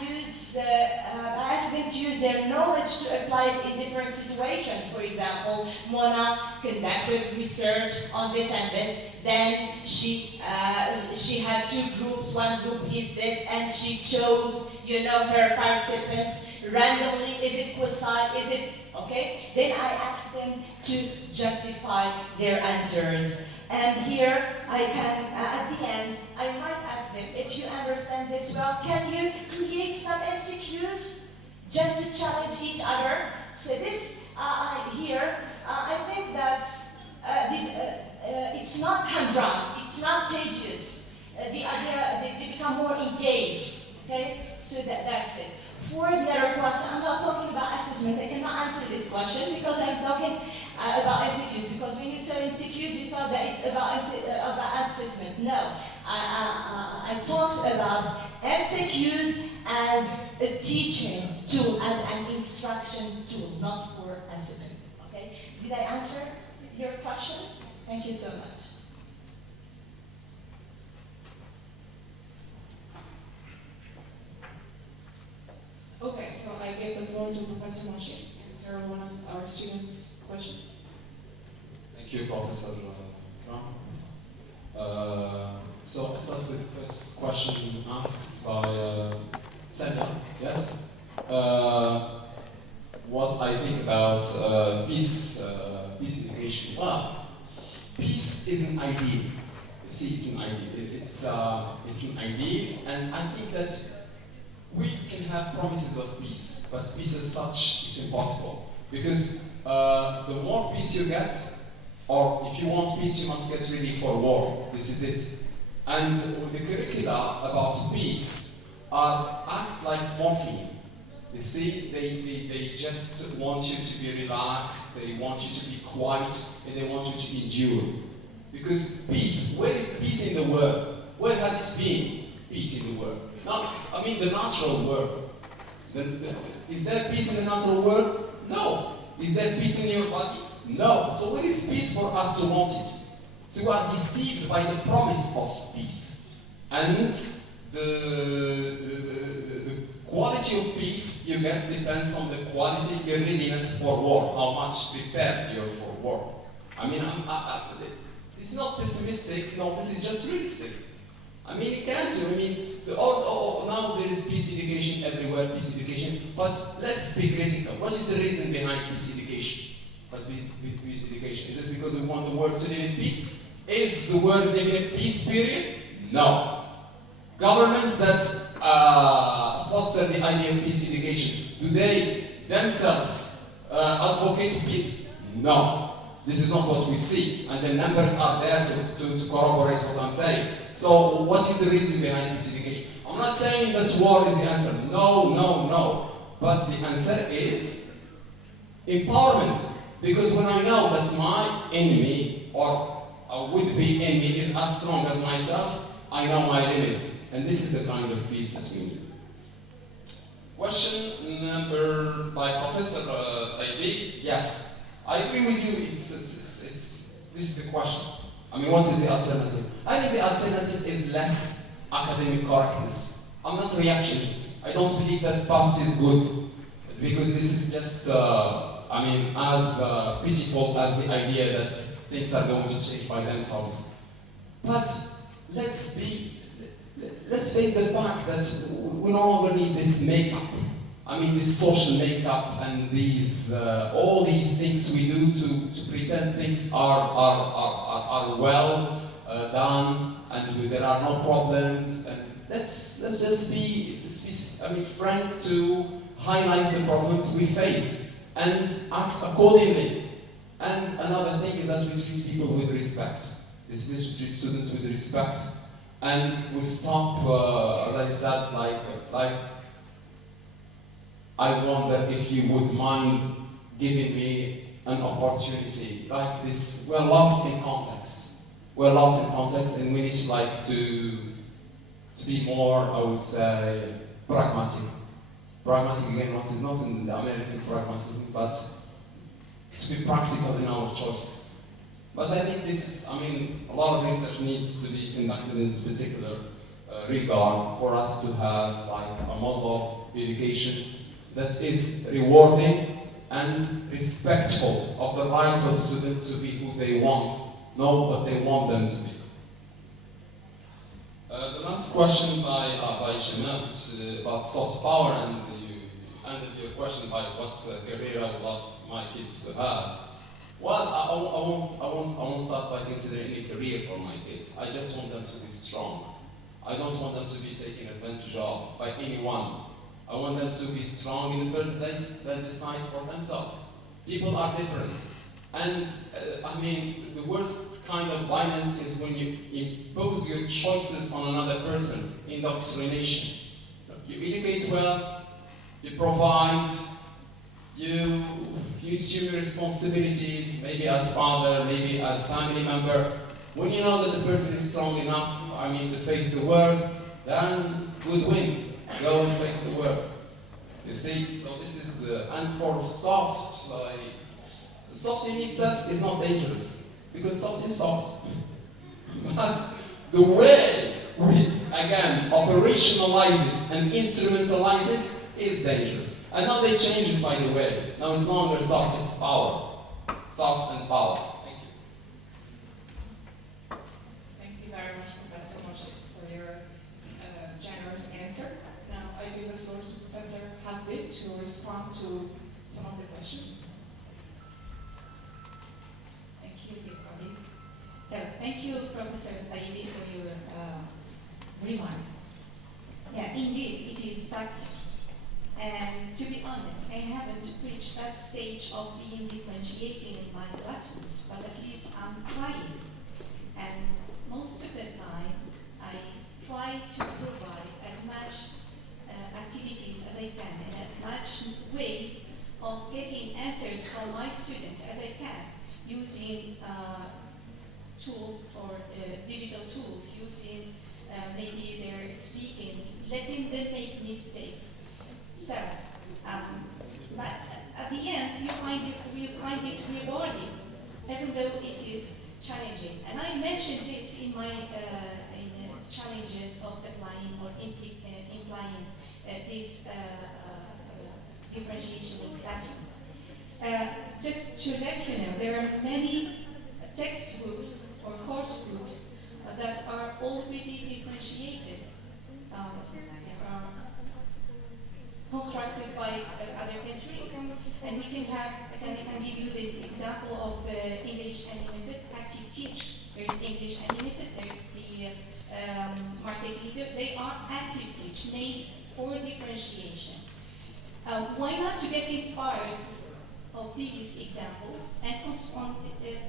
ask them to use their knowledge to apply it in different situations. For example, Mona conducted research on this and this, then she had 2 groups, one group is this, and she chose, her participants randomly, is it quasi, is it, okay? Then I ask them to justify their answers. And here, I can, at the end, I might ask them, if you understand this well, can you create some MCQs just to challenge each other? So this, here, I think that it's not humdrum, it's not tedious. The idea, they become more engaged, okay? So that's it. For the other question, I'm not talking about assessment. I cannot answer this question because I'm talking about MCQs. Because when you say MCQs, you thought that it's about assessment. No, I talked about MCQs as a teaching tool, as an instruction tool, not for assessment. Okay? Did I answer your questions? Thank you so much. Okay, so I give the floor to Professor Moshi to answer one of our students' questions. Thank you, Professor Kram. So I start with the first question asked by Sandra. Yes? What I think about peace education. Well, peace is an ideal. You see, it's an ideal. It's an ideal, and I think that we can have promises of peace, but peace as such is impossible. Because the more peace you get, or if you want peace, you must get ready for war. This is it. And the curricula about peace act like morphine. You see, they just want you to be relaxed, they want you to be quiet, and they want you to endure. Because peace, where is peace in the world? Where has it been? Peace in the world. Now, I mean the natural world. Is there peace in the natural world? No. Is there peace in your body? No. So where is peace for us to want it? So we are deceived by the promise of peace. And the quality of peace you get depends on the quality of your readiness for war, how much prepared you are for war. I mean, this is not pessimistic, no, this is just realistic. I mean, you can't do, now there is peace education everywhere, peace education, but let's be critical. What is the reason behind peace education? What's peace education? Is it because we want the world to live in peace? Is the world living in peace, period? No. Governments that foster the idea of peace education, do they themselves advocate peace? No. This is not what we see, and the numbers are there to corroborate what I'm saying. So what is the reason behind peace education? I'm not saying that war is the answer. No, no, no. But the answer is empowerment. Because when I know that my enemy or a would-be enemy is as strong as myself, I know my limits. And this is the kind of peace that we need. Question number by Professor Taibi. Yes, I agree with you. This is the question. I mean, what is the alternative? I think the alternative is less academic correctness. I'm not a reactionist. I don't believe that past is good, because this is just, as pitiful as the idea that things are going to change by themselves. But let's face the fact that we no longer need this makeup. This social makeup and these all these things we do to pretend things are well done and there are no problems. And let's just be frank to highlight the problems we face and act accordingly. And another thing is that we treat people with respect. This is to treat students with respect, and we stop, as I said, like I wonder if you would mind giving me an opportunity like this. We're lost in context. We're lost in context, and we need to be more, I would say, pragmatic. Pragmatic again, not in the American pragmatism, but to be practical in our choices. But I think a lot of research needs to be conducted in this particular regard for us to have a model of education that is rewarding and respectful of the rights of students to be who they want, not what they want them to be. The last question by Shemel about soft power, and you ended your question by what career I would love my kids to have. Well, I won't start by considering any career for my kids. I just want them to be strong. I don't want them to be taken advantage of by anyone. I want them to be strong in the first place, then decide for themselves. People are different. And the worst kind of violence is when you impose your choices on another person, indoctrination. You educate well, you provide, you assume your responsibilities, maybe as father, maybe as family member. When you know that the person is strong enough, to face the world, then good win. Go and face the world. You see? So this is and for soft, soft in itself is not dangerous, because soft is soft. But the way we, again, operationalize it and instrumentalize it is dangerous. And now they change it, by the way. Now it's no longer soft, it's power. Soft and power. Thank you. Thank you very much, Professor Moshik, for your generous answer. Now I give the floor to Professor Habib to respond to some of the questions. Thank you, dear colleague. So, thank you, Professor Taidi, for your remark. Yeah, indeed, it is taxing. And to be honest, I haven't reached that stage of being differentiating in my classrooms, but at least I'm trying. And most of the time, I try to provide as much activities as I can and as much ways of getting answers from my students as I can, using tools or digital tools, using maybe their speaking, letting them make mistakes. So, but at the end, you find it rewarding, even though it is challenging. And I mentioned this in my challenges of applying or implying this differentiation in classrooms. Just to let you know, there are many textbooks or course books that are already differentiated. They are constructed by other countries, and I can give you the example of English Unlimited, Active Teach. There's English Unlimited, there's the Market Leader. They are Active Teach, made for differentiation. Why not to get inspired of these examples and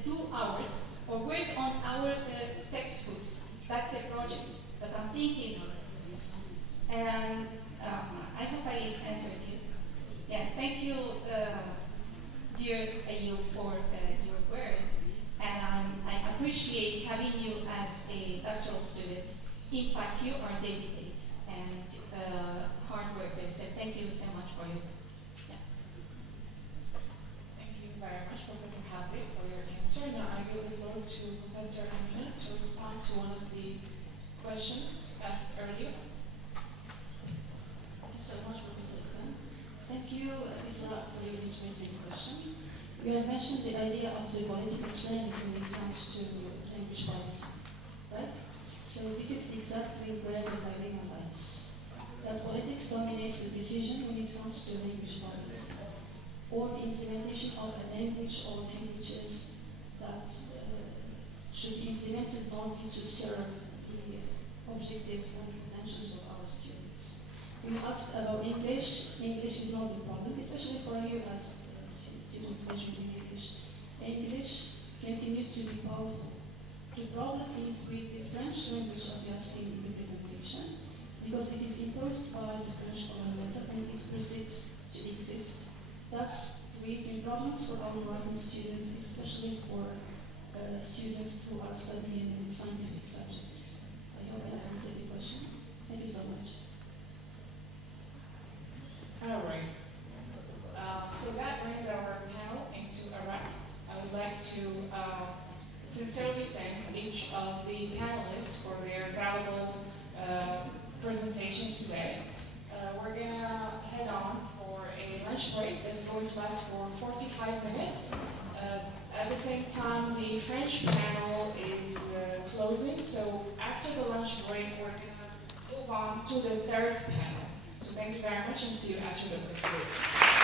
do ours or work on our textbooks? That's a project that I'm thinking of. And I hope I answered you. Yeah, thank you, dear Ayub, for your work. And I appreciate having you as a doctoral student. In fact, you are dedicated and hard workers. So thank you so much for your. Thank you very much, Professor Habib, for your answer. Now I give the floor to Professor Amina questions asked earlier. Thank you so much, Professor Khan. Thank you, Isra, for your interesting question. You have mentioned the idea of the political training when it comes to language policy, right? So this is exactly where the dilemma lies. Does politics dominates the decision when it comes to language policy, or the implementation of a language or languages that should be implemented only to serve the objectives and potentials of our students? When you ask about English, English is not the problem, especially for you as students measuring English. English continues to be powerful. The problem is with the French language, as you have seen in the presentation, because it is imposed by the French colonizer and it persists to exist. Thus, creating problems for our Moroccan students, especially for students who are studying in scientific subjects. I hope I answered the question. Thank you so much. All right. So that brings our panel into a wrap. I would like to sincerely thank each of the panelists for their valuable presentations today. We're gonna head on for a lunch break that's going to last for 45 minutes. At the same time, the French panel is closing, so after the lunch break, we're gonna move on to the third panel. So thank you very much and see you after the break.